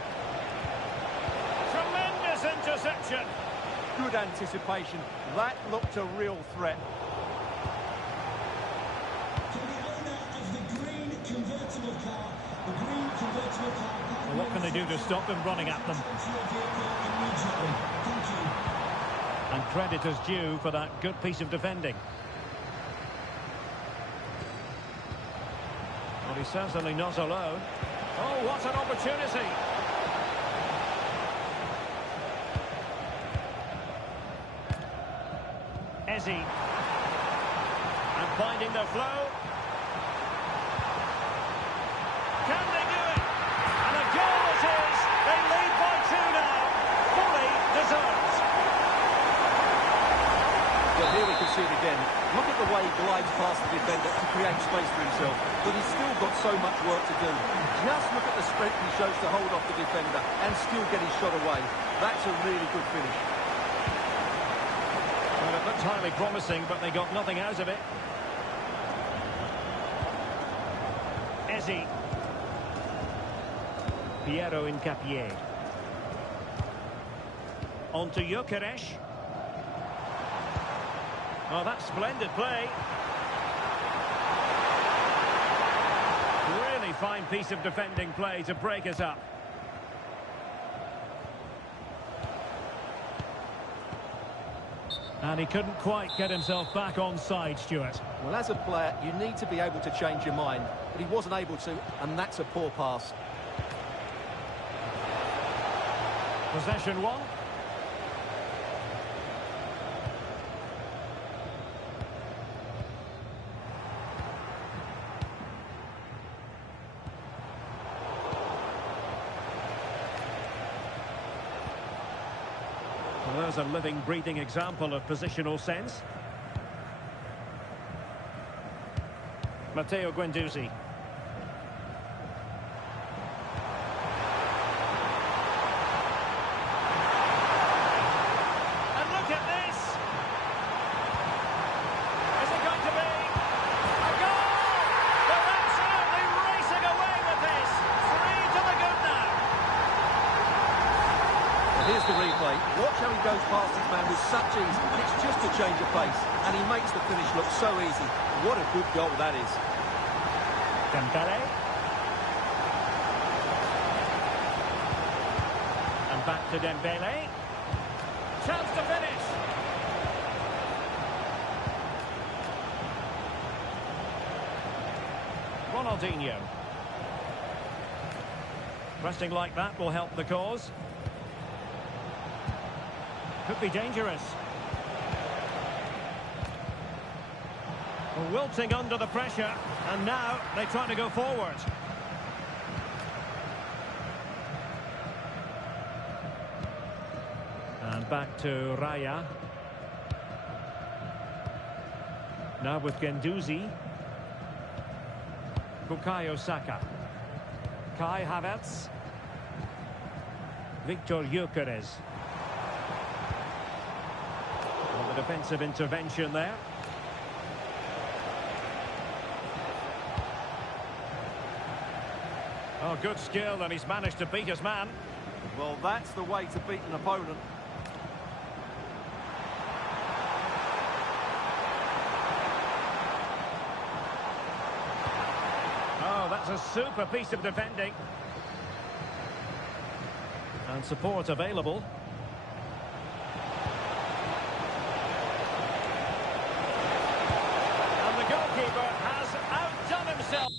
Tremendous interception. Good anticipation. That looked a real threat. To the owner of the green convertible car, Well, what can they do to stop him running at them? And credit is due for that good piece of defending. Well, he's certainly not alone. Oh, what an opportunity! Ezzy. And finding the flow. Can they do it? And a goal it is! They lead by 2 now. Fully deserved. Well, here we can see it again. Look at the way he glides past the defender to create space for himself. But he's still got so much work to do. Just look at the strength he shows to hold off the defender and still get his shot away. That's a really good finish. Well, it looked highly promising, but they got nothing out of it. Ezzy. Piero Incapié. On to Gyökeres. Oh, that's splendid play. Really fine piece of defending play to break it up. And he couldn't quite get himself back on side, Stuart. Well, as a player, you need to be able to change your mind. But he wasn't able to, and that's a poor pass. Possession one. Well, there's a living, breathing example of positional sense. Matteo Guendouzi. And look at this! Is it going to be a goal? They're absolutely racing away with this. 3 to the good now. And here's the replay. Watch how he goes past his man with such ease. It's just a change of pace. And he makes the finish look so easy. What a good goal that is. Dembele. And back to Dembele. Chance to finish. Ronaldinho. Pressing like that will help the cause. Could be dangerous. Wilting under the pressure, and now they try to go forward. And back to Raya. Now with Guendouzi. Bukayo Saka. Kai Havertz. Victor Gyökeres. Well, the defensive intervention there. Oh, good skill, and he's managed to beat his man. Well, that's the way to beat an opponent. Oh, that's a super piece of defending. And support available. And the goalkeeper has outdone himself.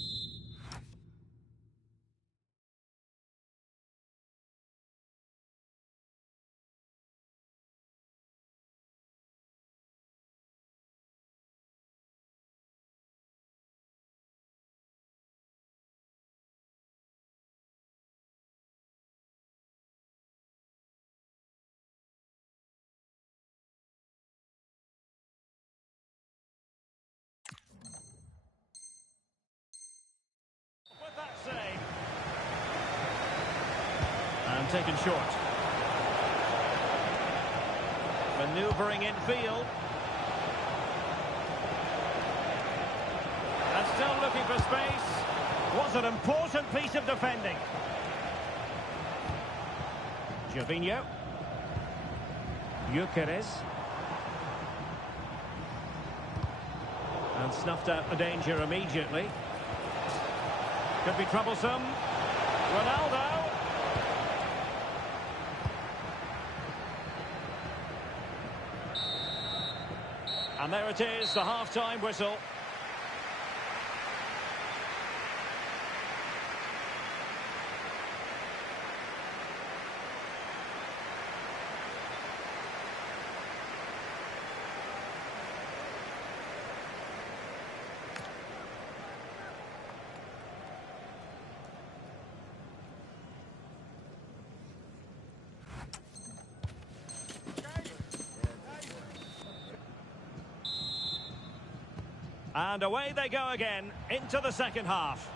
With that save. And taken short. Manoeuvring in field. And still looking for space. Was an important piece of defending. Gervinho. Gyökeres. And snuffed out the danger immediately. Could be troublesome. Ronaldo. And there it is, the half-time whistle. And away they go again, into the second half.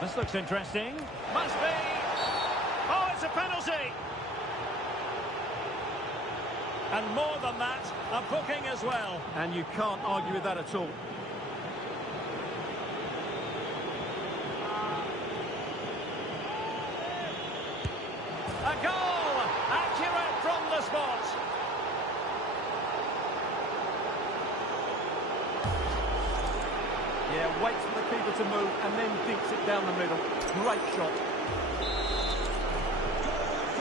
This looks interesting. Must be! Oh, it's a penalty! And more than that, a booking as well. And you can't argue with that at all. A goal! Accurate from the spot. Yeah, waits for the keeper to move and then dinks it down the middle. Great shot.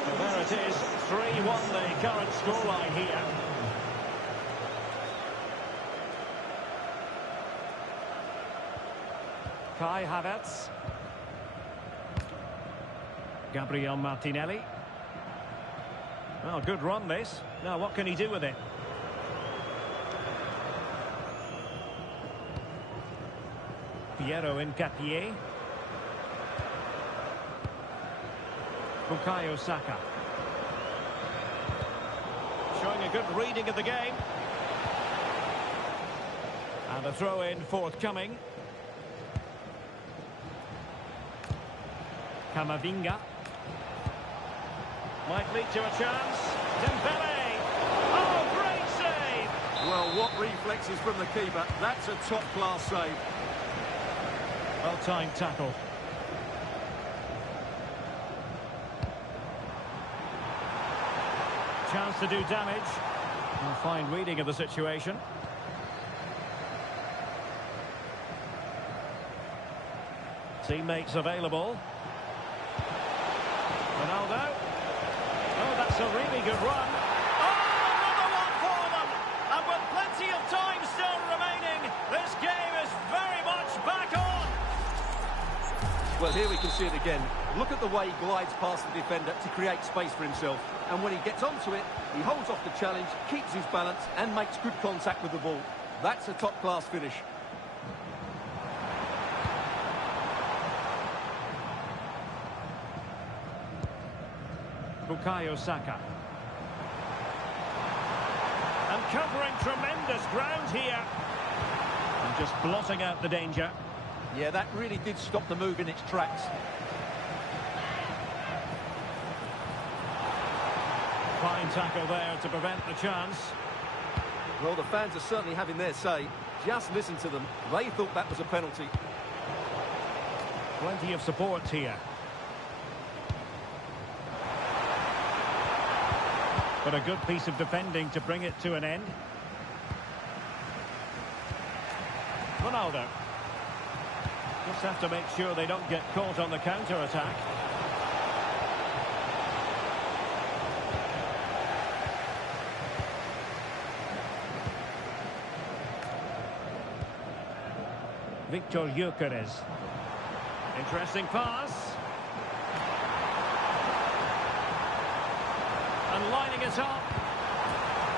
Well, there it is, 3-1 the current scoreline here. Kai Havertz. Gabriel Martinelli. Well, good run this. Now, what can he do with it? Piero Hincapié. Bukayo Saka. Showing a good reading of the game. And a throw-in forthcoming. Camavinga. Might lead to a chance. Dembele. Oh, great save! Well, what reflexes from the keeper. That's a top-class save. Well-timed tackle. Chance to do damage. A fine reading of the situation. Teammates available. Ronaldo. Oh, that's a really good run. Oh, another one for them! And with plenty of time still remaining, this game is very much back on! Well, here we can see it again. Look at the way he glides past the defender to create space for himself. And when he gets onto it, he holds off the challenge, keeps his balance, and makes good contact with the ball. That's a top-class finish. Bukayo Saka. And covering tremendous ground here. And just blotting out the danger. Yeah, that really did stop the move in its tracks. Fine tackle there to prevent the chance. Well, the fans are certainly having their say. Just listen to them. They thought that was a penalty. Plenty of support here. But a good piece of defending to bring it to an end. Ronaldo. Just have to make sure they don't get caught on the counter-attack. Victor Gyökeres. Interesting pass. And lining it up.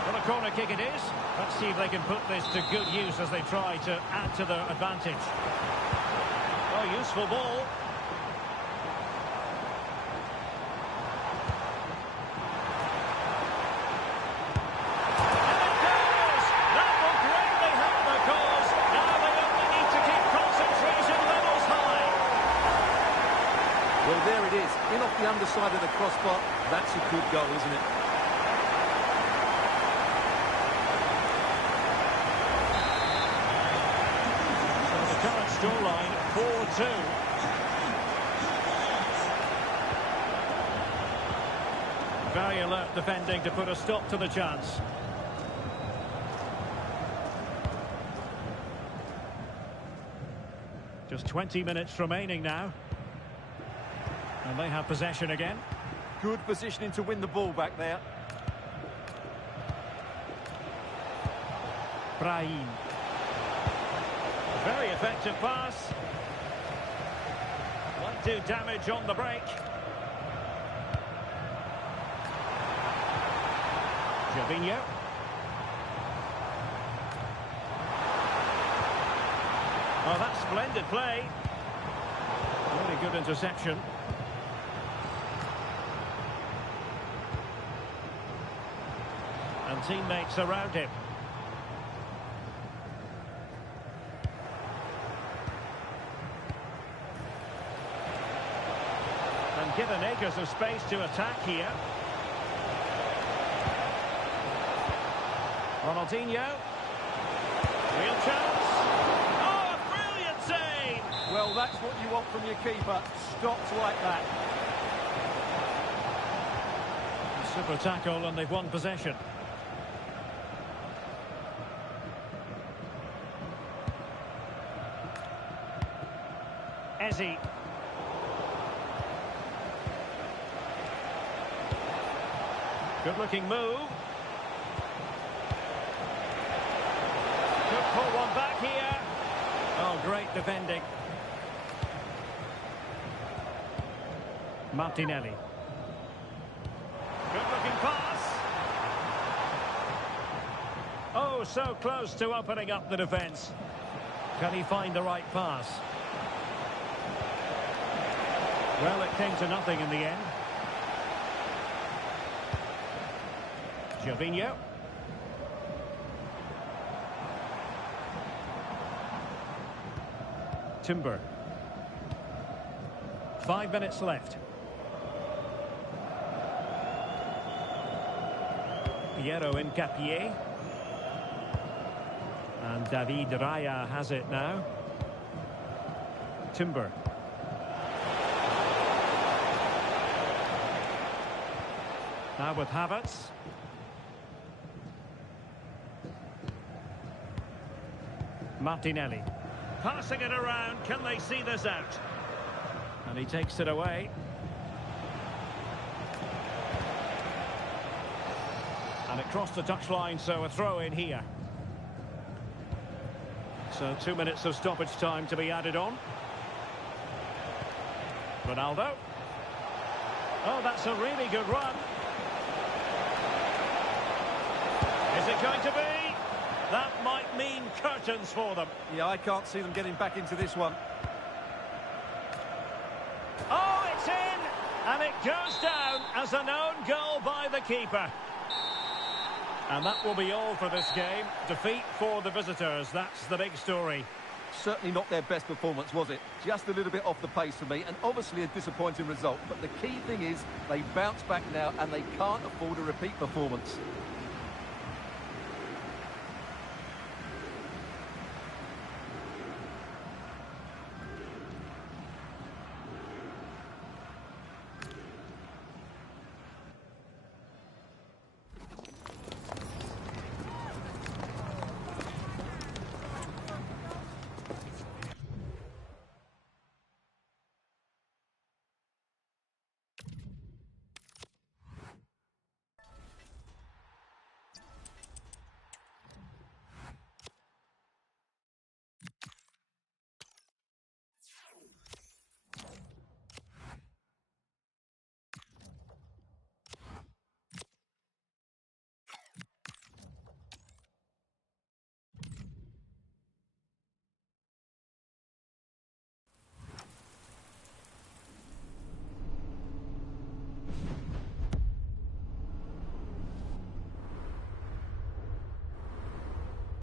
Well, a corner kick it is. Let's see if they can put this to good use as they try to add to their advantage. Oh, useful ball. Well, there it is, in off the underside of the crossbar. That's a good goal, isn't it? So the current scoreline, 4-2. Very alert defending to put a stop to the chance. Just 20 minutes remaining now. And they have possession again. Good positioning to win the ball back there. Brahim. Very effective pass. Might do damage on the break. Jorginho. Oh, that's splendid play. Really good interception. And teammates around him. And given acres of space to attack here. Ronaldinho. Real chance. Oh, a brilliant save! Well, that's what you want from your keeper. Stops like that. Super tackle, and they've won possession. Ezzy. Good-looking move. Could pull one back here. Oh, great defending. Martinelli. Good-looking pass. Oh, so close to opening up the defence. Can he find the right pass? Well, it came to nothing in the end. Jorginho. Timber. 5 minutes left. Piero Hincapié. And David Raya has it now. Timber. Now with Havertz. Martinelli. Passing it around. Can they see this out? And he takes it away. And it crossed the touchline, so a throw in here. So 2 minutes of stoppage time to be added on. Ronaldo. Oh, that's a really good run. Is it going to be? That might mean curtains for them. Yeah, I can't see them getting back into this one. Oh, it's in! And it goes down as an own goal by the keeper. And that will be all for this game. Defeat for the visitors, that's the big story. Certainly not their best performance, was it? Just a little bit off the pace for me, and obviously a disappointing result. But the key thing is they bounce back now, and they can't afford a repeat performance.